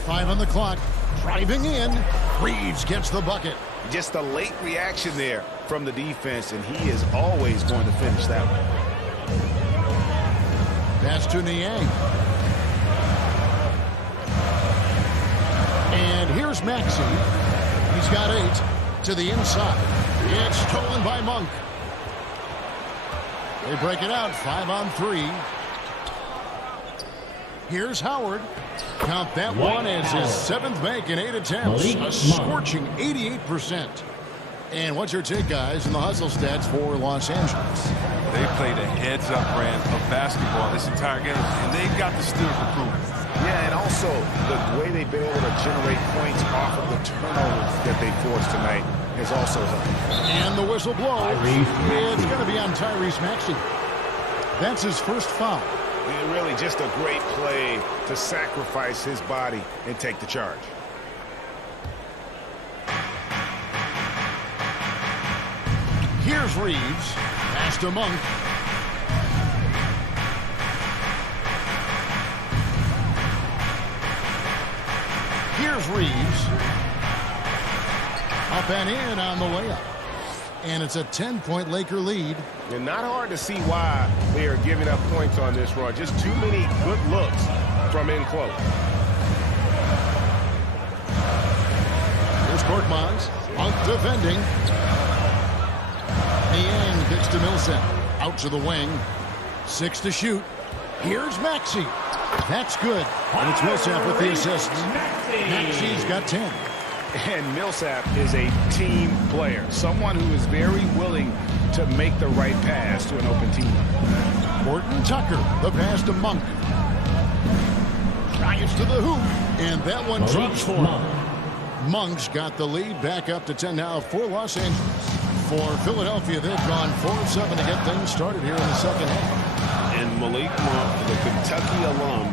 5 on the clock. Driving in. Reeves gets the bucket. Just a late reaction there from the defense, and he is always going to finish that one. Pass to Niang. And here's Maxey. He's got 8 to the inside. It's stolen by Monk. They break it out, 5 on 3. Here's Howard. Count that one as his 7th make in 8 attempts. A scorching 88%. And what's your take, guys, in the hustle stats for Los Angeles? They played a heads-up brand of basketball this entire game, and they've got the still to prove it. Yeah, and also the way they've been able to generate points off of the turnovers that they forced tonight is also helpful. And the whistle blows. It's going to be on Tyrese Maxey. That's his first foul. And really just a great play to sacrifice his body and take the charge. Here's Reeves. Pass to Monk. Here's Reeves. Up and in on the layup. And it's a 10-point Laker lead. And not hard to see why they are giving up points on this run. Just too many good looks from in close. Here's Korkmaz. Monk defending. Niang kicks to Millsap. Out to the wing. 6 to shoot. Here's Maxey. That's good. And it's Millsap with the assist. Maxey's got 10. And Millsap is a team player. Someone who is very willing to make the right pass to an open team. Morton Tucker. The pass to Monk. Drives to the hoop. And that one drops for him. Monk's got the lead back up to 10 now for Los Angeles. For Philadelphia, they've gone 4-7 to get things started here in the second half. And Malik Monk, the Kentucky alum,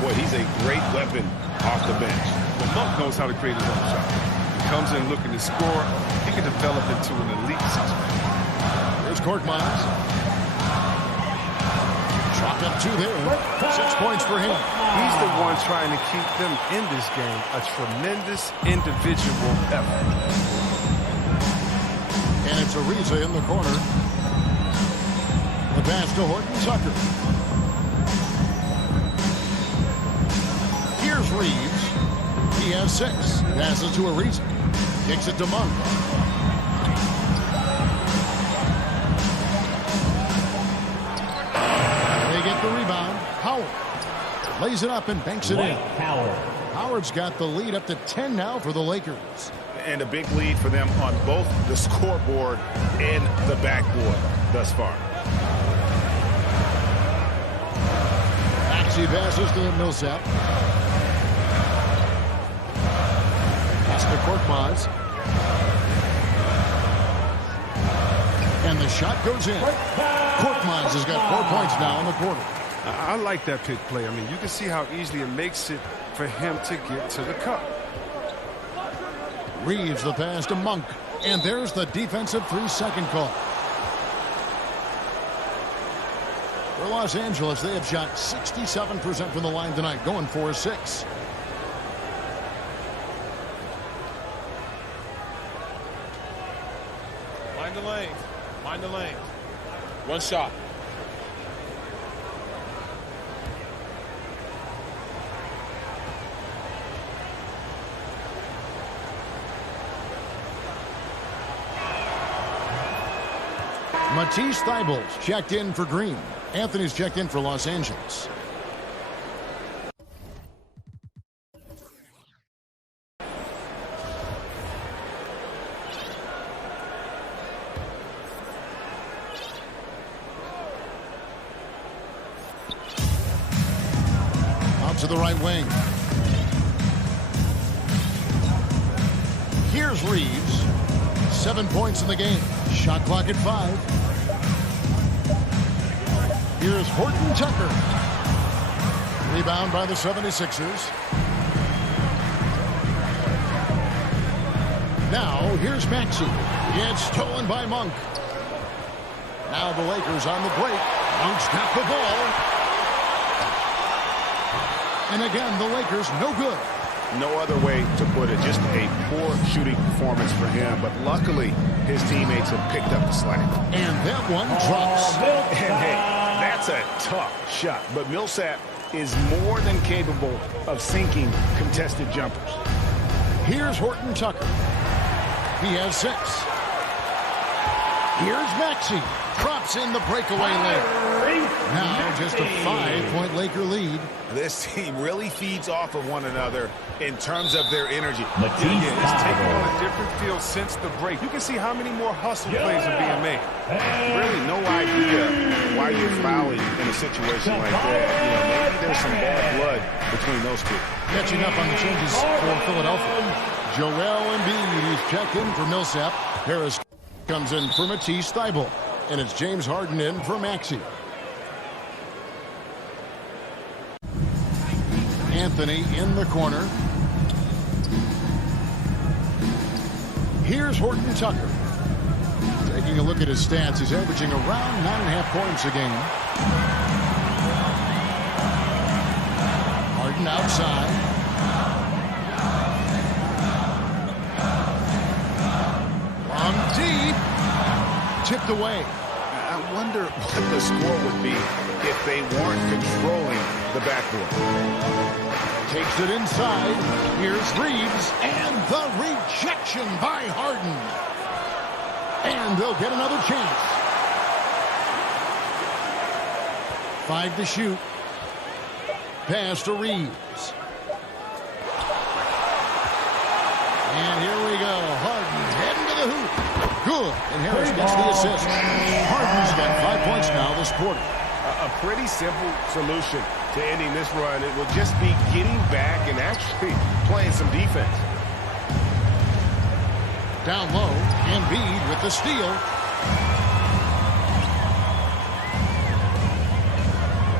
boy, he's a great weapon off the bench. But Monk knows how to create his own shot. He comes in looking to score. He can develop into an elite six-man. Here's Korkmaz. Chopped up 2 there. 6 points for him. He's the one trying to keep them in this game. A tremendous individual effort. And it's Ariza in the corner. pass to Horton Tucker. Here's Reeves. He has 6. Passes to Ariza. Kicks it to Monk. They get the rebound. Howard lays it up and banks it in. Howard's got the lead up to 10 now for the Lakers. And a big lead for them on both the scoreboard and the backboard thus far. Maxey passes to Millsap. Pass to Korkmaz. And the shot goes in. Korkmaz has got 4 points now in the quarter. I like that pick play. I mean, you can see how easily it makes it for him to get to the cup. Reeves the pass to Monk. And there's the defensive 3-second call. For Los Angeles, they have shot 67% from the line tonight, going 4-6. Mind the lanes. Mind the lanes. One shot. Matisse Thybulle checked in for Green. Anthony's checked in for Los Angeles. Out to the right wing. Here's Reeves. 7 points in the game. Shot clock at 5. Here's Horton Tucker. Rebound by the 76ers. Now here's Maxey. It's stolen by Monk. Now the Lakers on the break. Monk's got the ball. And again, the Lakers no good. No other way to put it. Just a poor shooting performance for him. But luckily, his teammates have picked up the slack. And that one drops. And hey, that's a tough shot. But Millsap is more than capable of sinking contested jumpers. Here's Horton Tucker. He has 6. Here's Maxey. Drops in the breakaway layup. Now just a 5-point Laker lead. This team really feeds off of one another in terms of their energy. It's taken on a different feel since the break. You can see how many more hustle plays are being made. Really no idea why you're fouling in a situation like that. You know, maybe there's some bad blood between those two. Catching up on the changes for Philadelphia. Joel Embiid is checked in for Millsap. Harris comes in for Matisse Thybulle. And it's James Harden in for Maxey. Anthony in the corner. Here's Horton Tucker. Taking a look at his stats, he's averaging around 9.5 points a game. Harden outside. Long deep. Tipped away. I wonder what the score would be if they weren't controlling the backboard. Takes it inside. Here's Reeves. And the rejection by Harden. And they'll get another chance. 5 to shoot. Pass to Reeves. And here we go. Harden heading to the hoop. Good. And Harris gets the assist. Harden's got 5 points now this quarter. A pretty simple solution to ending this run. It will just be getting back and actually playing some defense. Down low, Embiid with the steal.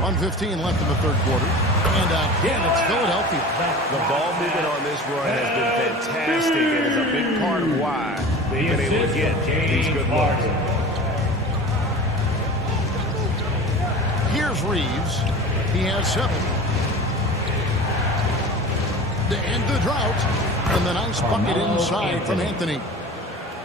1:15 left in the third quarter. And again, it's Philadelphia. The ball movement on this run has been fantastic and is a big part of why they've been able to get these good looks. Here's Reeves. He has 7. To end the drought. And the nice bucket inside from Anthony.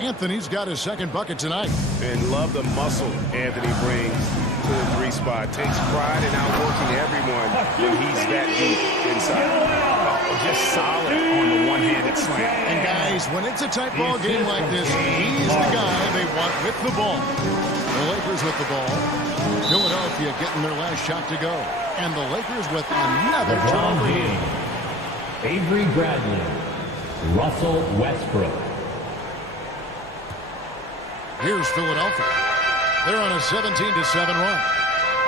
Anthony's got his second bucket tonight. And love the muscle Anthony brings to the three spot. Takes pride in outworking everyone when he's that deep inside. Just solid on the one-handed slam. And guys, when it's a tight ball game like this, he's the guy they want with the ball. The Lakers with the ball. Philadelphia getting their last shot to go. And the Lakers with another turnover. Avery Bradley. Russell Westbrook. Here's Philadelphia. They're on a 17-7 run.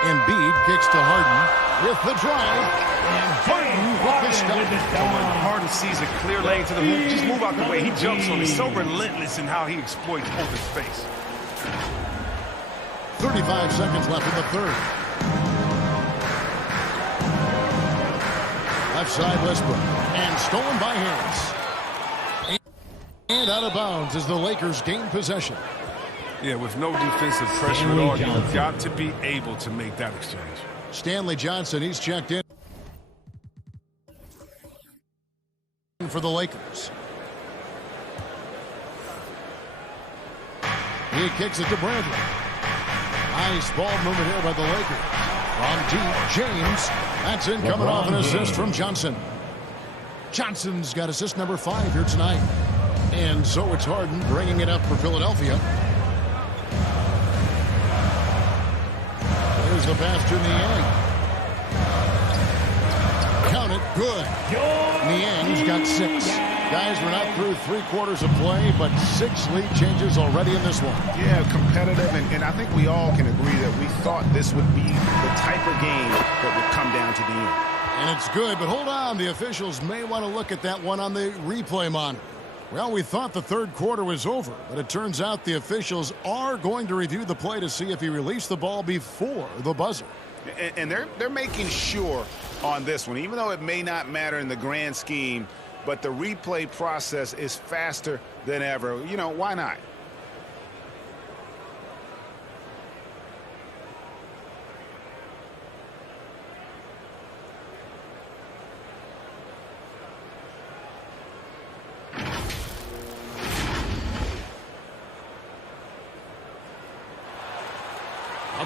Embiid kicks to Harden with the drive. And Harden with the stop. When Harden sees a clear lane to the hoop, just move out the way. He jumps on it. So relentless in how he exploits open space. 35 seconds left in the third. Left side Westbrook. And stolen by Harris. And out of bounds as the Lakers gain possession. Yeah, with no defensive pressure at all, you've got to be able to make that exchange. Stanley Johnson, he's checked in for the Lakers. He kicks it to Bradley. Nice ball movement here by the Lakers. From deep, James. That's in coming off an assist from Johnson. Johnson's got assist number 5 here tonight. And so it's Harden bringing it up for Philadelphia. There's the pass to Niang. Count it, good. Niang's got 6. Guys, we're not through 3 quarters of play, but 6 lead changes already in this one. Yeah, competitive, and I think we all can agree that we thought this would be the type of game that would come down to the end. And it's good, but hold on. The officials may want to look at that one on the replay monitor. Well, we thought the third quarter was over, but it turns out the officials are going to review the play to see if he released the ball before the buzzer. And they're making sure on this one, even though it may not matter in the grand scheme, but the replay process is faster than ever. You know, why not?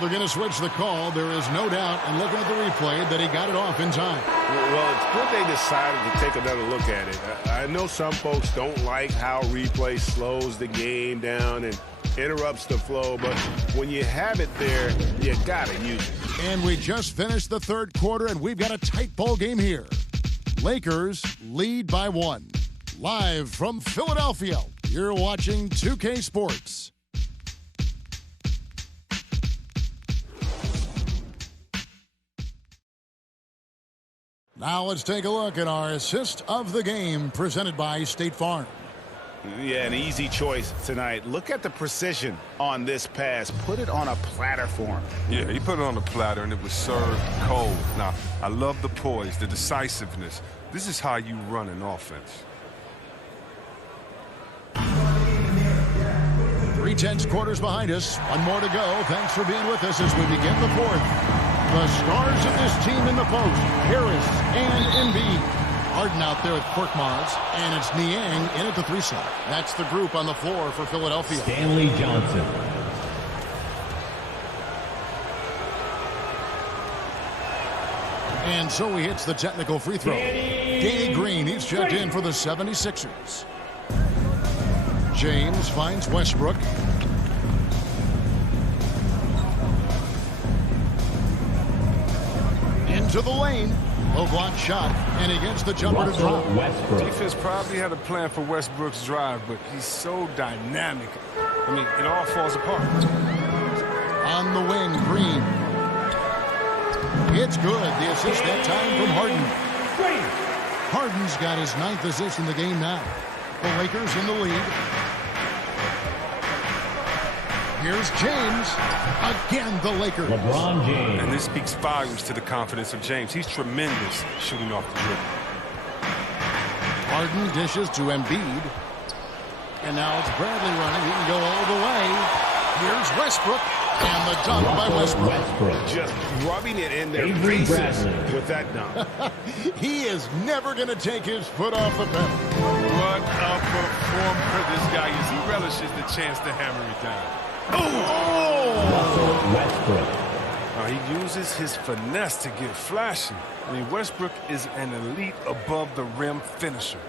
They're going to switch the call. There is no doubt, and looking at the replay, that he got it off in time. Well, it's good they decided to take another look at it. I know some folks don't like how replay slows the game down and interrupts the flow, but when you have it there, you got to use it. And we just finished the third quarter, and we've got a tight ball game here. Lakers lead by 1. Live from Philadelphia, you're watching 2K Sports. Now let's take a look at our assist of the game presented by State Farm. Yeah, an easy choice tonight. Look at the precision on this pass. Put it on a platter for him. Yeah, he put it on a platter, and it was served cold. Now, I love the poise, the decisiveness. This is how you run an offense. 3 quarters behind us. 1 more to go. Thanks for being with us as we begin the fourth. The stars of this team in the post, Harris and Embiid. Harden out there with Korkmaz, and it's Niang in at the 3 slot. That's the group on the floor for Philadelphia. Stanley Johnson. And so he hits the technical free throw. Danny Green, he's checked in for the 76ers. James finds Westbrook. Into the lane. Low block shot, and he gets the jumper to drop. Defense probably had a plan for Westbrook's drive, but he's so dynamic. I mean, it all falls apart. On the wing, Green. It's good. The assist that time from Harden. Harden's got his 9th assist in the game now. The Lakers in the lead. Here's James. Again, the Lakers. LeBron James. And this speaks volumes to the confidence of James. He's tremendous shooting off the dribble. Harden dishes to Embiid. And now it's Bradley running. He can go all the way. Here's Westbrook. And the dunk by Westbrook. Just rubbing it in their Avery faces Bradley. with that dunk. He is never going to take his foot off the pedal. What a performer this guy is. He relishes the chance to hammer it down. Russell Westbrook. He uses his finesse to get flashy. I mean, Westbrook is an elite above-the-rim finisher.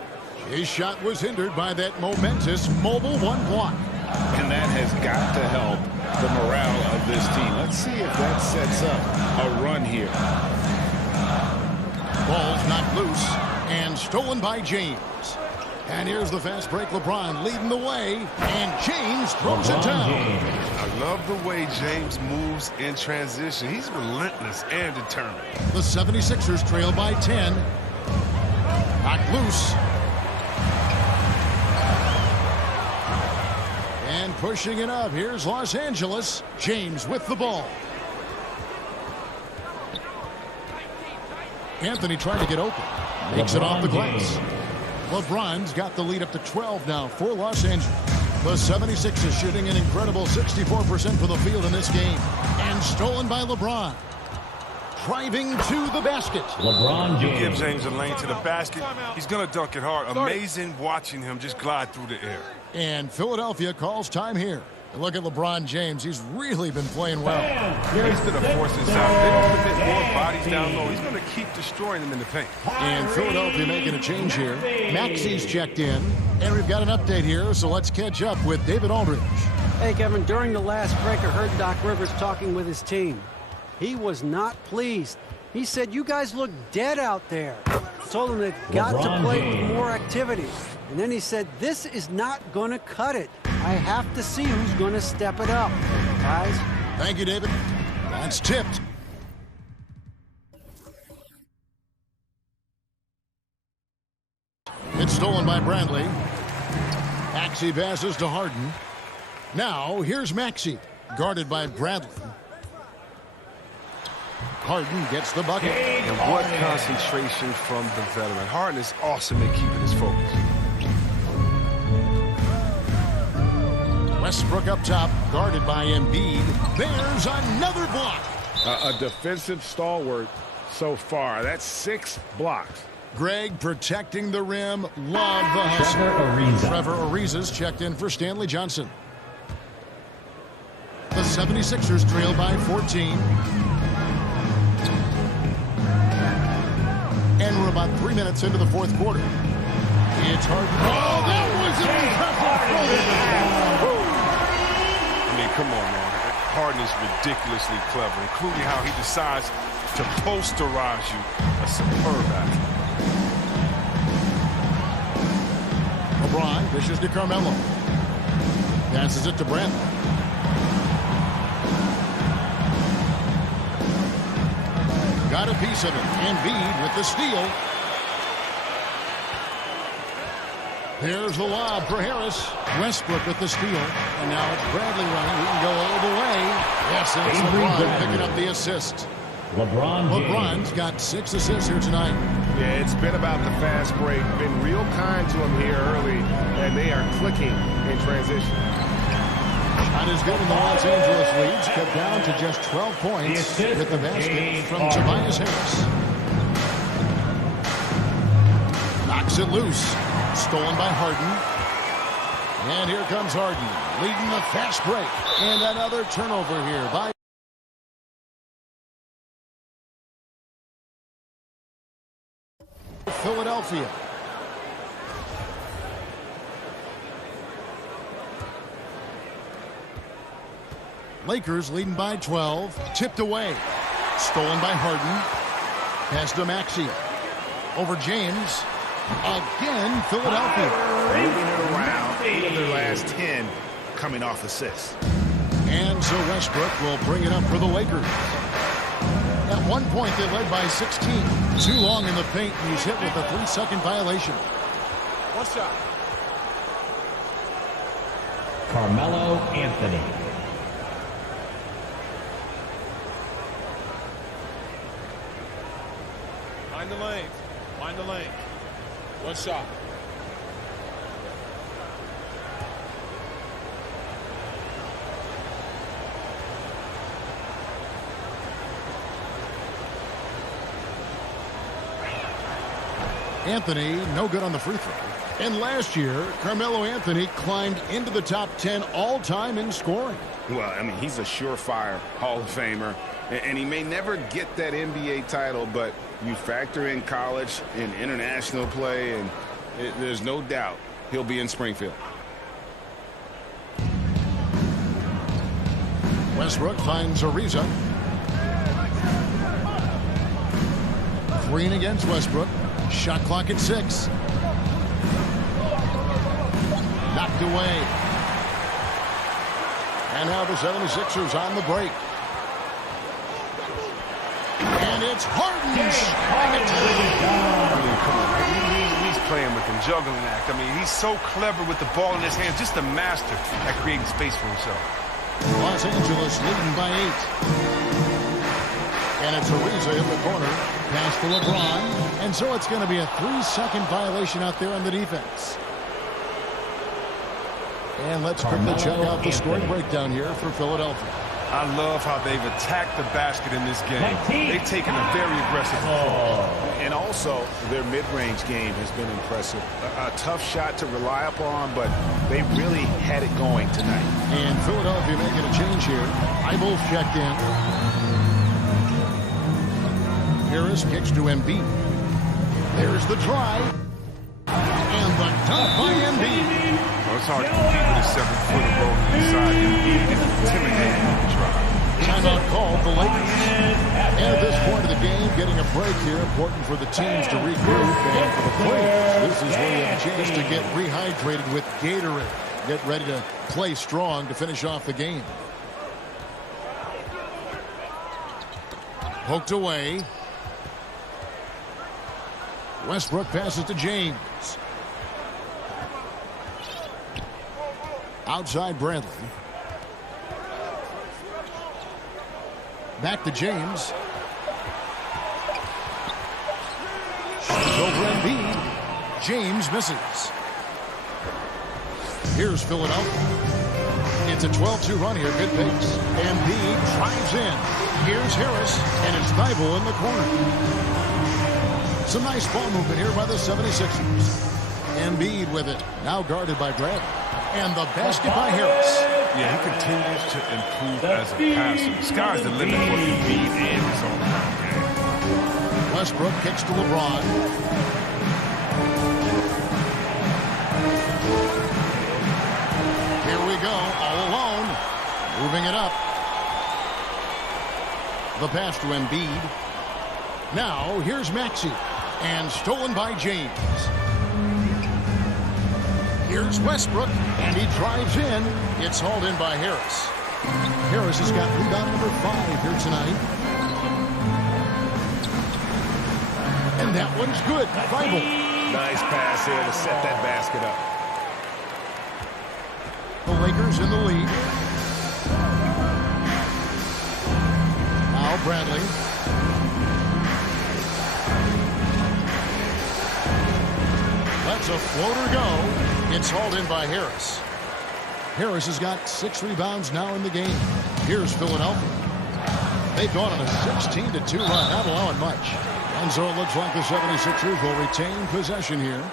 His shot was hindered by that momentous mobile one block. And that has got to help the morale of this team. Let's see if that sets up a run here. Ball's knocked loose and stolen by James. And here's the fast break. LeBron leading the way, and James throws it down. I love the way James moves in transition. He's relentless and determined. The 76ers trail by 10. Knocked loose. And pushing it up. Here's Los Angeles. James with the ball. Anthony trying to get open. Makes it off the glass. LeBron's got the lead up to 12 now for Los Angeles. The 76ers shooting an incredible 64% for the field in this game. And stolen by LeBron. Driving to the basket. LeBron James. You give James a lane to the basket, he's going to dunk it hard. Amazing watching him just glide through the air. And Philadelphia calls time here. Look at LeBron James. He's really been playing well. He's going to force this out. They don't permit more bodies down low. He's going to keep destroying them in the paint. And Philadelphia making a change here. Maxi's checked in. And we've got an update here, so let's catch up with David Aldridge. Hey, Kevin, during the last break, I heard Doc Rivers talking with his team. He was not pleased. He said, you guys look dead out there. Told them they've got to play with more activity. And then he said, this is not going to cut it. I have to see who's going to step it up. Guys. Thank you, David. That's tipped. It's stolen by Bradley. Maxey passes to Harden. Now, here's Maxey, guarded by Bradley. Harden gets the bucket. And what concentration from the veteran. Harden is awesome at keeping his focus. Westbrook up top, guarded by Embiid. There's another block. A defensive stalwart so far. That's 6 blocks. Greg protecting the rim. Love the hustle. Trevor Ariza's checked in for Stanley Johnson. The 76ers trail by 14. And we're about 3 minutes into the fourth quarter. It's Harden. Oh, that was an impressive throw. I mean, come on, man. Harden is ridiculously clever, including how he decides to posterize you. A superb athlete. LeBron dishes to Carmelo. Passes it to Bradley. Got a piece of it. Embiid with the steal. Here's the lob for Harris. Westbrook with the steal. And now it's Bradley running. He can go all the way. Yes, and it's LeBron picking up the assist. LeBron's got 6 assists here tonight. Yeah, it's been about the fast break. Been real kind to him here early, and they are clicking in transition. Shot is good, and the Los Angeles leads cut down to just 12 points with the basket from Tobias Harris. Knocks it loose. Stolen by Harden. And here comes Harden leading the fast break. And another turnover here by Philadelphia. Lakers leading by 12. Tipped away. Stolen by Harden. Pass to Maxey. Over James. Again, Philadelphia. Moving it around. 8 of their last 10 coming off assists. And so Westbrook will bring it up for the Lakers. At one point, they led by 16. Too long in the paint, and he's hit with a 3-second violation. One shot. Carmelo Anthony. Mind the lanes. Mind the lanes. One shot. Anthony, no good on the free throw. And last year, Carmelo Anthony climbed into the top 10 all-time in scoring. Well, I mean, he's a surefire Hall of Famer, and he may never get that NBA title, but you factor in college and international play, and there's no doubt he'll be in Springfield. Westbrook finds Ariza. Green against Westbrook. Shot clock at 6. Knocked away. And now the 76ers on the break. And it's Harden. He's playing with him, juggling act. I mean, he's so clever with the ball in his hands, just a master at creating space for himself. Los Angeles leading by 8. And it's Ariza in the corner. Pass to LeBron. And so it's going to be a 3-second violation out there on the defense. And let's quickly check out the scoring breakdown here for Philadelphia. I love how they've attacked the basket in this game. They've taken a very aggressive approach. And also, their mid-range game has been impressive. A tough shot to rely upon, but they really had it going tonight. And Philadelphia making a change here. Eibel checked in. Harris kicks to Embiid. There's the try. And the dunk by Embiid. Well, it's hard to compete with a 7-footer rolling inside. Embiid is intimidating on the drive. Timeout called the Lakers. And at this point of the game, getting a break here, important for the teams to regroup. And for the players, this is where you have a chance to get rehydrated with Gatorade. Get ready to play strong to finish off the game. Poked away. Westbrook passes to James. Outside Bradley. Back to James. Shoots over Embiid. James misses. Here's Philadelphia. It's a 12-2 run here. Good pace. Embiid drives in. Here's Harris. And it's Thibault in the corner. Some nice ball movement here by the 76ers. Embiid with it. Now guarded by Bradley. And the basket by Harris. Yeah, he continues to improve as a passer. The sky's the limit for Embiid and his own game. Westbrook kicks to LeBron. Here we go, all alone. Moving it up. The pass to Embiid. Now, here's Maxey. And stolen by James. Here's Westbrook, and he drives in. It's hauled in by Harris. Harris has got rebound number 5 here tonight. And that one's good. Thibault. Nice pass here to set that basket up. The Lakers in the lead. Now Bradley. Lets a floater go. It's hauled in by Harris. Harris has got 6 rebounds now in the game. Here's Philadelphia. They've gone on a 16-2 run, not allowing much. And so it looks like the 76ers will retain possession here.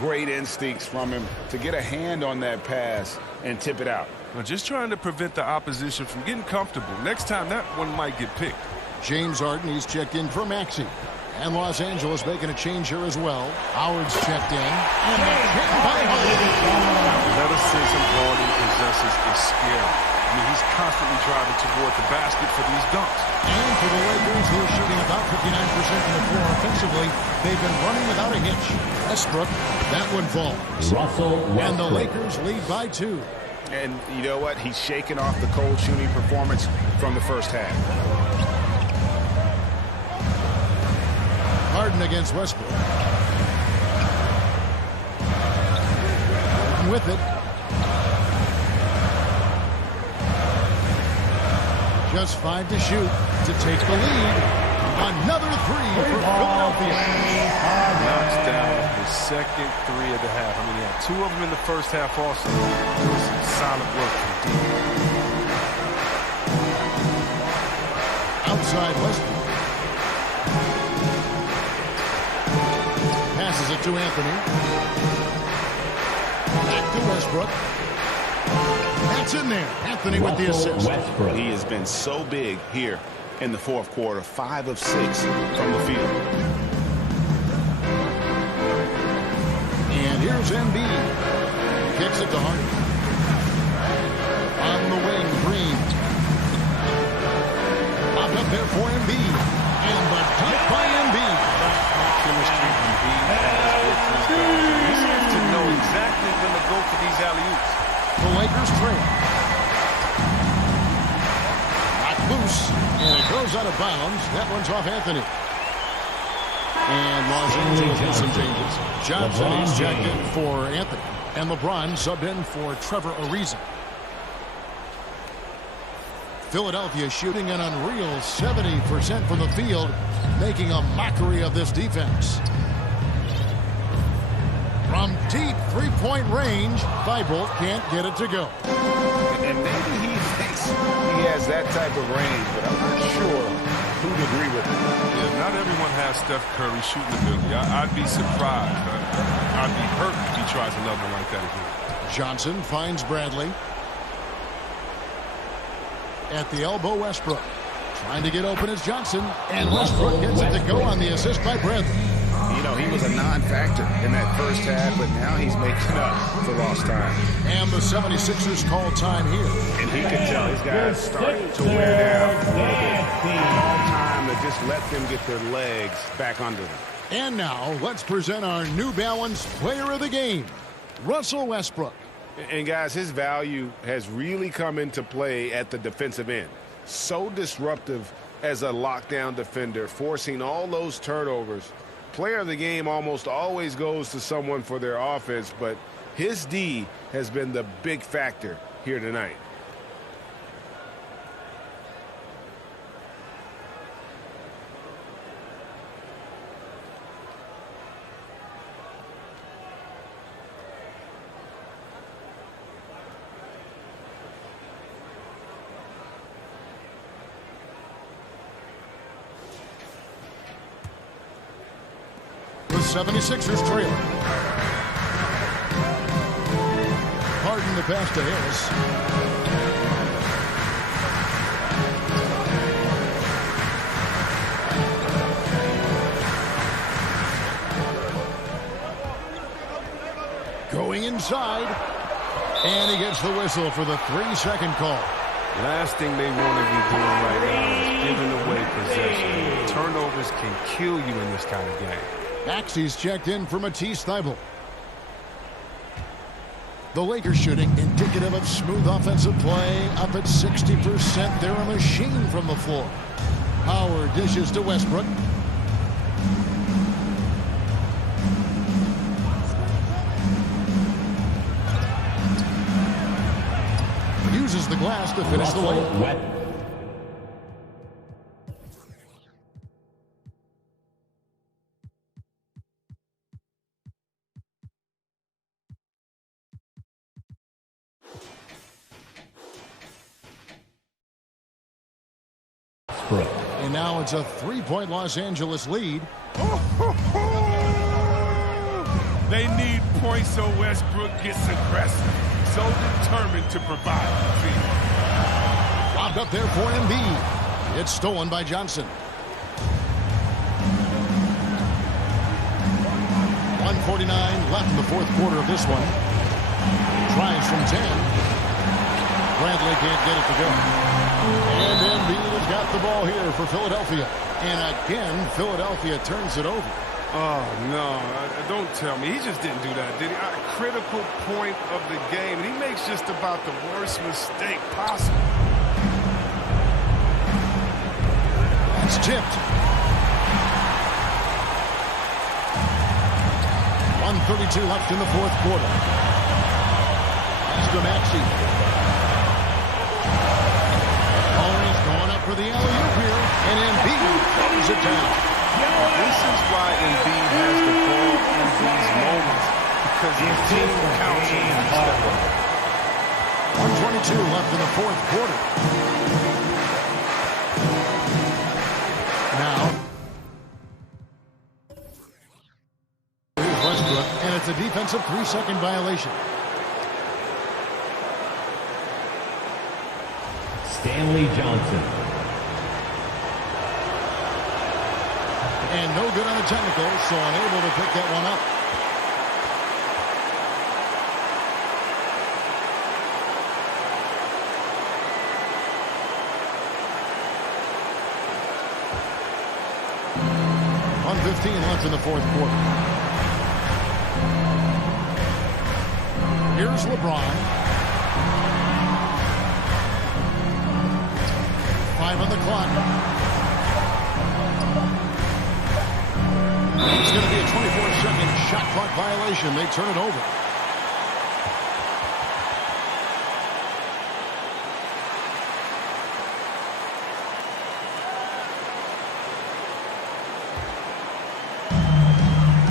Great instincts from him to get a hand on that pass and tip it out. Well, just trying to prevent the opposition from getting comfortable. Next time, that one might get picked. James Harden, he's checked in for Maxey. And Los Angeles making a change here as well. Howard's checked in. And the kick by Harden. The athleticism Harden possesses is scary. I mean, he's constantly driving toward the basket for these dunks. And for the Lakers, who are shooting about 59% from the floor offensively, they've been running without a hitch. Westbrook, that one falls. And the Lakers lead by 2. And you know what? He's shaking off the cold shooting performance from the first half. Harden against Westbrook. With it. Just 5 to shoot to take the lead. Another 3 for Philadelphia. Knocks down the second 3 of the half. I mean, he had 2 of them in the first half also. Some solid work from deep. Outside Westbrook. Passes to Anthony. Back to Westbrook. That's in there. Anthony with the assist. Westbrook. He has been so big here in the fourth quarter. 5 of 6 from the field. And here's Embiid. Kicks it to Harden. On the wing, Green. Popped up there for Embiid. And the dunk by Embiid. Chemistry Embiid has with his guys. He seems to know exactly when to go for these alley-oops. The Lakers trail. Knocked loose, and it goes out of bounds. That one's off Anthony. And Los Angeles with some changes. Johnson is checked in for Anthony. And LeBron subbed in for Trevor Ariza. Philadelphia shooting an unreal 70% from the field, making a mockery of this defense. From deep three-point range, Thibault can't get it to go. And maybe he thinks he has that type of range, but I'm not sure who'd agree with him. Yeah, not everyone has Steph Curry shooting ability. I'd be surprised. I'd be hurt if he tries a level like that again. Johnson finds Bradley. At the elbow, Westbrook. Trying to get open is Johnson. And Westbrook gets it to go on the assist by Bradley. You know, he was a non-factor in that first half, but now he's making up for lost time. And the 76ers call time here. And he can tell his guys starting to wear down a little bit. All time to just let them get their legs back under them. And now, let's present our New Balance Player of the Game, Russell Westbrook. And guys, his value has really come into play at the defensive end. So disruptive as a lockdown defender, forcing all those turnovers. Player of the game almost always goes to someone for their offense, but his D has been the big factor here tonight. The 76ers trailer. Harden the pass to Harris. Going inside. And he gets the whistle for the 3-second call. Last thing they want to be doing right now is giving away possession. Turnovers can kill you in this kind of game. Maxey's checked in for Matisse Thybulle. The Lakers shooting indicative of smooth offensive play, up at 60%. They're a machine from the floor. Howard dishes to Westbrook. Uses the glass to finish the layup. And now it's a 3-point Los Angeles lead. They need points so Westbrook gets aggressive. So determined to provide. Lobbed up there for Embiid. It's stolen by Johnson. 1:49 left in the fourth quarter of this one. Tries from 10. Bradley can't get it to go. And Embiid has got the ball here for Philadelphia. And again, Philadelphia turns it over. Oh, no. Don't tell me. He just didn't do that, did he? A critical point of the game. And he makes just about the worst mistake possible. That's tipped. 1:32 left in the fourth quarter. That's to Maxey. Always going up for the alley-oop here. And Embiid throws it down. This is why Embiid has the ball in these moments, because his team counts on him to step up. 1:22 left in the fourth quarter. Now, here's It's a defensive 3-second violation. Stanley Johnson. And no good on the technical, so unable to pick that one up. .1:15 left in the fourth quarter. Here's LeBron. 5 on the clock. It's going to be a 24-second shot clock violation. They turn it over.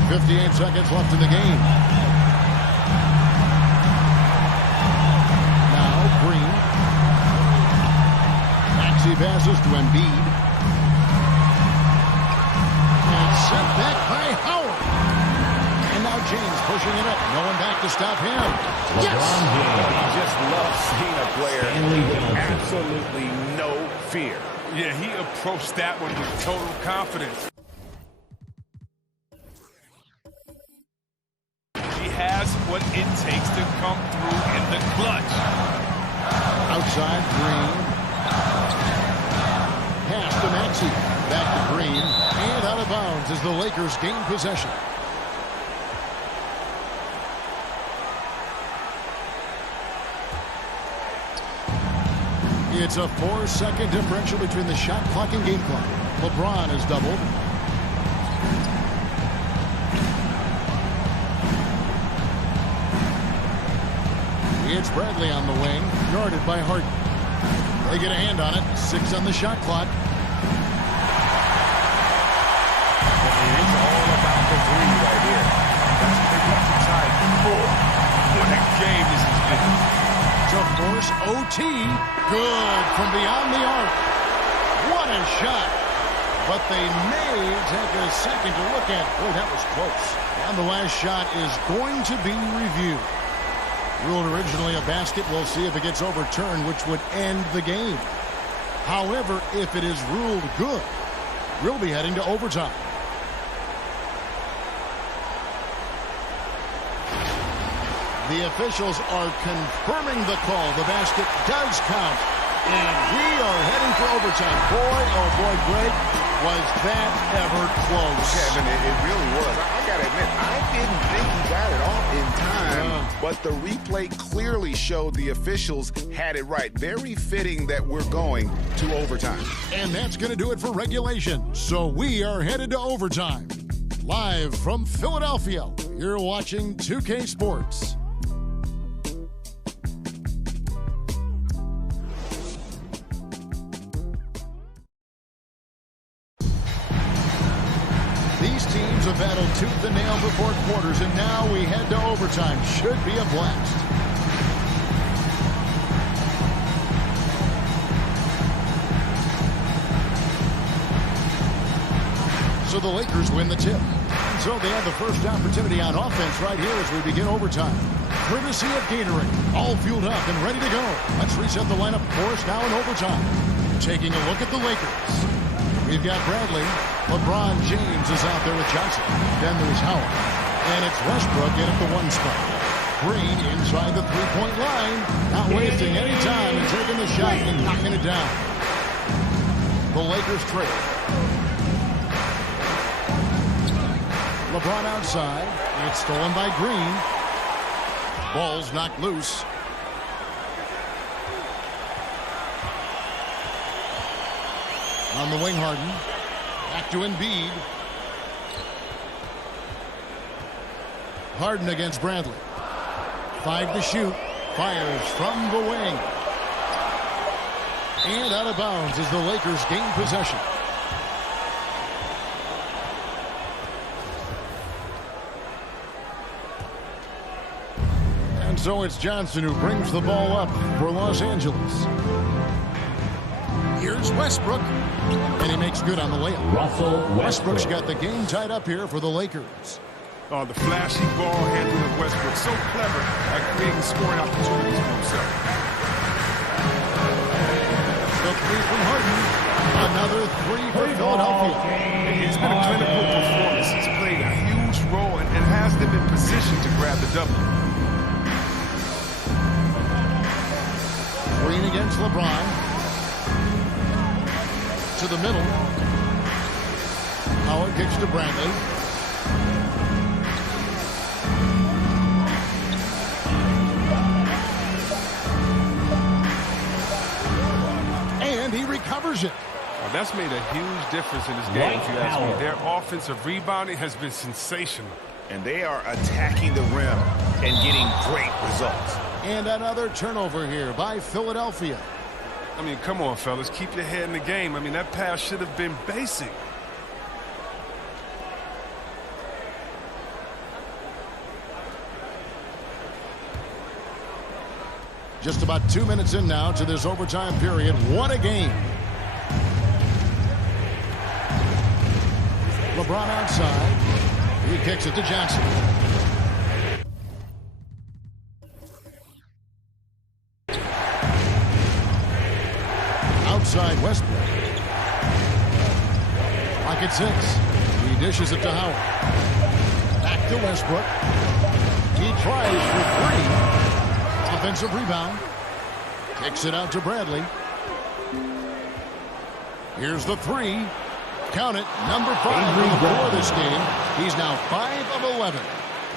.58 seconds left in the game. Now Green. Maxey passes to Embiid. And sent back by Howard. And now James pushing it up. No one back to stop him. Yes! He just loves seeing a player with absolutely no fear. Yeah, he approached that one with total confidence. He has what it takes to come through in the clutch. Outside, Green. Pass to Maxey. Back to Green. And out of bounds as the Lakers gain possession. It's a 4-second differential between the shot clock and game clock. LeBron is doubled. It's Bradley on the wing, guarded by Harden. They get a hand on it. 6 on the shot clock. It's all about the three right here. That's what they want to tie for. What a game this has been. To force OT. Good from beyond the arc. What a shot. But they may take a second to look at. Boy, that was close. And the last shot is going to be reviewed. Ruled originally a basket. We'll see if it gets overturned, which would end the game. However, if it is ruled good, we'll be heading to overtime. The officials are confirming the call. The basket does count. And we are heading for overtime. Boy, oh boy, Greg, was that ever close. Kevin, it really was. I got to admit, I didn't think he got it off in time. But the replay clearly showed the officials had it right. Very fitting that we're going to overtime. And that's going to do it for regulation. So we are headed to overtime. Live from Philadelphia, you're watching 2K Sports. These teams have battled tooth and nail for 4 quarters, and now we head to overtime. Should be a blast. So the Lakers win the tip. So they have the first opportunity on offense right here as we begin overtime. Courtesy of Gatorade, all fueled up and ready to go. Let's reset the lineup for us now in overtime. Taking a look at the Lakers. We've got Bradley. LeBron James is out there with Johnson. Then there's Howard. And it's Westbrook in at the 1 spot. Green inside the 3-point line. Not wasting any time and taking the shot and knocking it down. The Lakers trail. LeBron outside. It's stolen by Green. Ball's knocked loose. On the wing, Harden. Back to Embiid. Harden against Bradley. 5 to shoot. Fires from the wing. And out of bounds as the Lakers gain possession. And so it's Johnson who brings the ball up for Los Angeles. Here's Westbrook. And he makes good on the layup. Russell Westbrook. Westbrook's got the game tied up here for the Lakers. The flashy ball handling Westbrook, so clever at creating scoring opportunities for himself. The three from Harden. Another three for Philadelphia. It's been a clinical performance. He's played a huge role and has them in position to grab the W. Green against LeBron. To the middle. Howard kicks to Bradley. And he recovers it. Well, that's made a huge difference in this game, if you ask me. Their offensive rebounding has been sensational. And they are attacking the rim and getting great results. And another turnover here by Philadelphia. I mean, come on, fellas. Keep your head in the game. I mean, that pass should have been basic. Just about 2 minutes in now to this overtime period. What a game. LeBron outside. He kicks it to Johnson. Outside Westbrook. Clock at 6. He dishes it to Howard. Back to Westbrook. He tries for 3. Offensive rebound. Kicks it out to Bradley. Here's the 3. Count it. Number 5 before this game. He's now 5 of 11.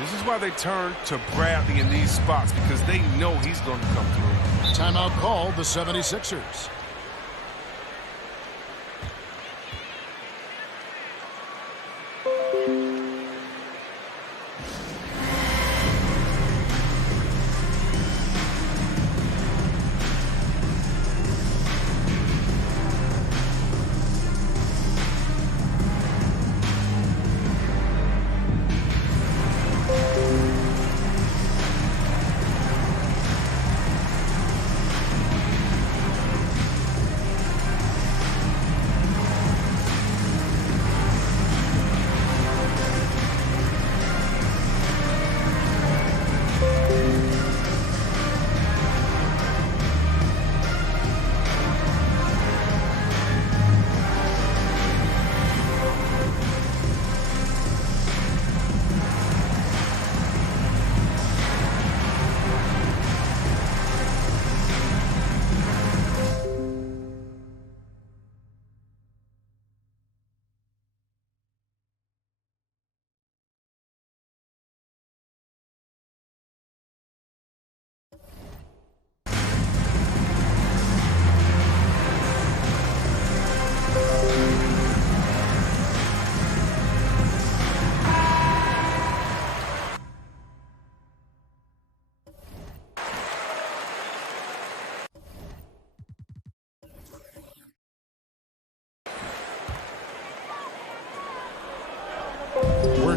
This is why they turn to Bradley in these spots, because they know he's going to come through. Timeout called the 76ers.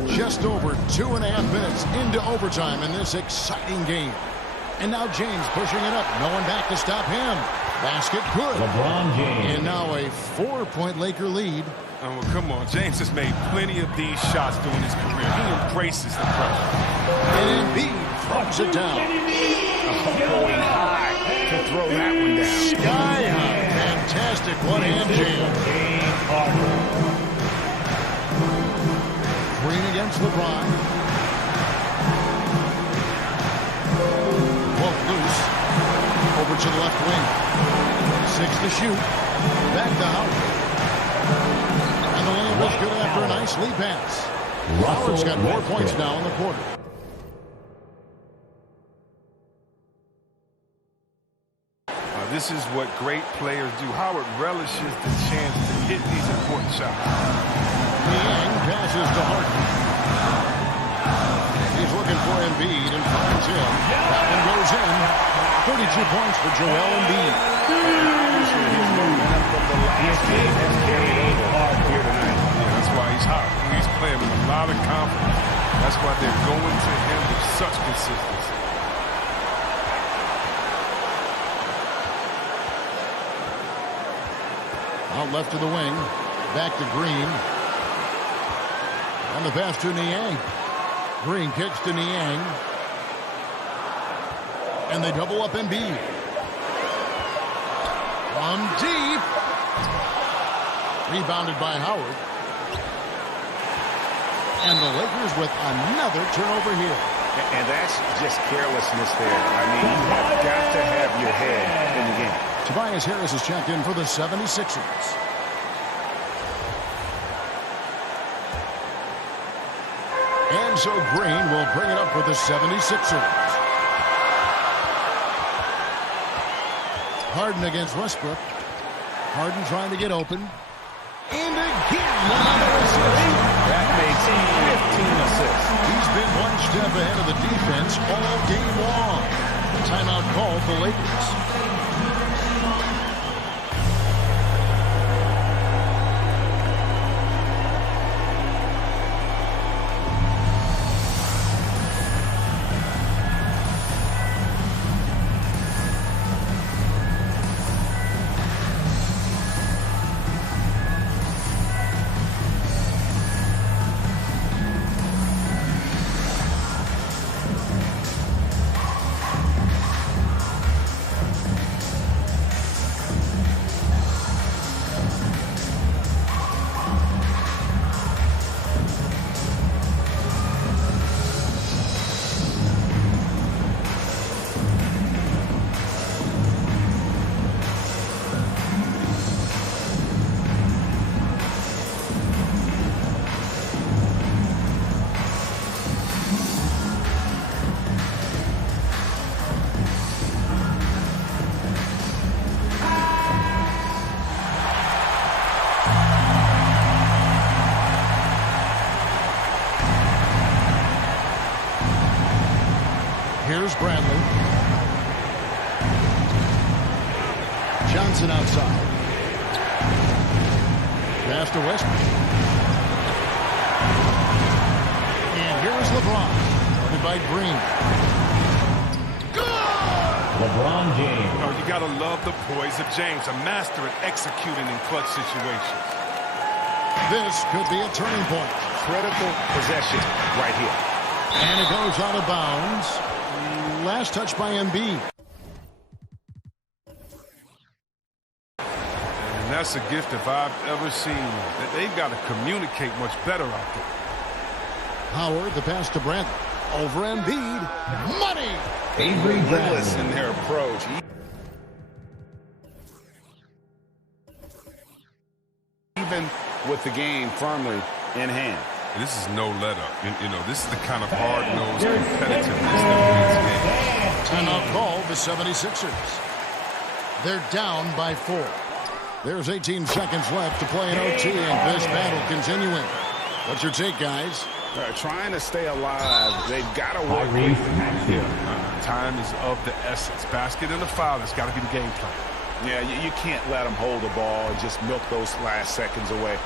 Just over 2.5 minutes into overtime in this exciting game. And now James pushing it up. No one back to stop him. Basket good. LeBron James. And now a 4-point Laker lead. Oh, well, come on. James has made plenty of these shots during his career. He embraces the pressure. And Embiid throws it down. Going high to throw that one down. Sky high. Fantastic one-hand jam. Green against LeBron. Both loose. Over to the left wing. 6 to shoot. Back to Howard. And the layup was good after a nice lead pass. Howard's got 4 points now in the quarter. This is what great players do. Howard relishes the chance to hit these important shots. Niang passes to Harden. He's looking for Embiid and finds him. That one goes in. 32 points for Joel Embiid. Obviously, his momentum from the last game has carried over hard here tonight. Yeah, that's why he's hot. He's playing with a lot of confidence. That's why they're going to him with such consistency. Out left to the wing. Back to Green. And the pass to Niang. Green kicks to Niang. And they double up Embiid. From deep. Rebounded by Howard. And the Lakers with another turnover here. And that's just carelessness there. I mean, you have got to have your head in the game. Tobias Harris is checked in for the 76ers. And so Green will bring it up for the 76ers. Harden against Westbrook. Harden trying to get open. And again, another assist. That makes 15 assists. He's been one step ahead of the defense all game long. Timeout called the Lakers. Here's Bradley. Johnson outside. Pass to Westbrook. And here is LeBron. Guarded by Green. LeBron James. Oh, you got to love the poise of James, a master at executing in clutch situations. This could be a turning point. Critical possession right here. And it goes out of bounds. Last touch by Embiid. And that's a gift if I've ever seen one. They've got to communicate much better out there. Howard, the pass to Bradley. Over Embiid. Money! Avery Bradley. In their approach. Even with the game firmly in hand. This is no let-up. You know, this is the kind of hard-nosed competitiveness that wins games. Timeout call the 76ers. They're down by 4. There's 18 seconds left to play in OT, and this battle continuing. What's your take, guys? Trying to stay alive. They've got to work. Time is of the essence. Basket and a foul. That's got to be the game plan. Yeah, you can't let them hold the ball and just milk those last seconds away.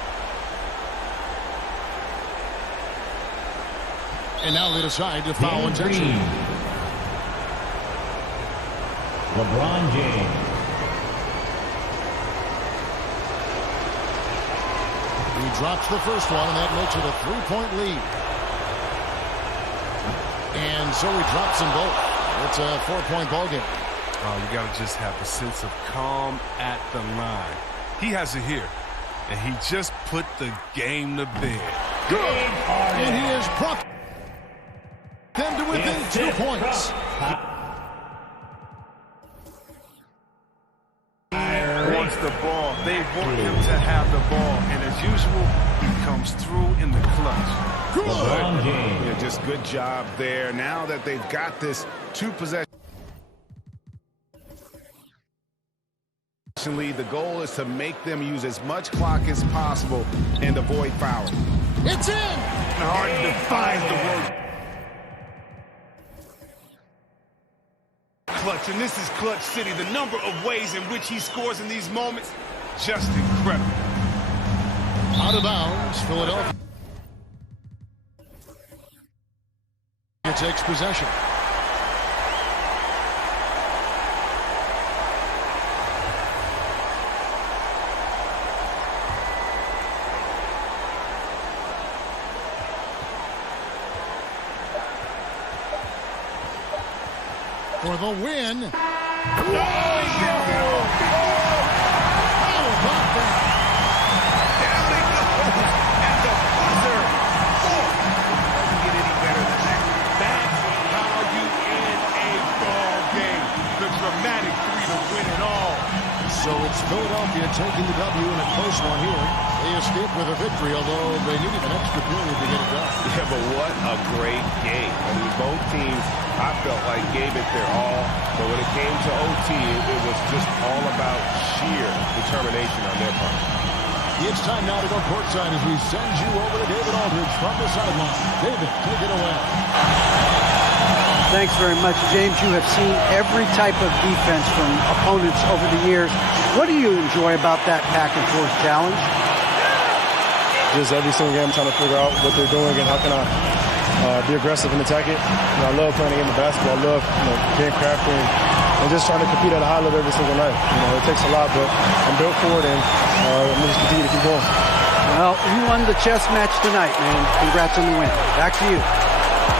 And now they decide to foul intention. LeBron James. He drops the first one, and that makes it a 3-point lead. And so he drops them both. It's a 4-point ball game. You got to just have a sense of calm at the line. He has it here, and he just put the game to bed. Good. And he has brought them to within 2 points. Wants the ball. They want him to have the ball, and as usual, he comes through in the clutch. LeBron James. Yeah, just good job there. Now that they've got this 2-possession lead, the goal is to make them use as much clock as possible and avoid fouling. It's in. Harden defies the word clutch, and this is Clutch City. The number of ways in which he scores in these moments, just incredible. Out of bounds, Philadelphia. It takes possession. for the win. Dramatic three to win it all. So it's Philadelphia taking the W in a close one here. They escaped with a victory, although they needed an extra period to get it done. Yeah, but what a great game. I mean, both teams, I felt like, gave it their all. But when it came to OT, it was just all about sheer determination on their part. It's time now to go courtside as we send you over to David Aldridge from the sideline. David, take it away. Thanks very much, James. You have seen every type of defense from opponents over the years. What do you enjoy about that back-and-forth challenge? Just every single game, I'm trying to figure out what they're doing and how can I be aggressive and attack it. I love playing the game of basketball. I love being crafty and just trying to compete at a high level every single night. It takes a lot, but I'm built for it, and I'm going to just continue to keep going. Well, you won the chess match tonight, man. Congrats on the win. Back to you.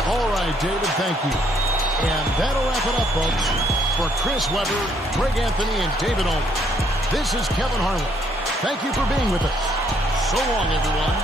All right, David, thank you. And that'll wrap it up, folks. For Chris Webber, Greg Anthony, and David Aldridge, this is Kevin Harlan. Thank you for being with us. So long, everyone.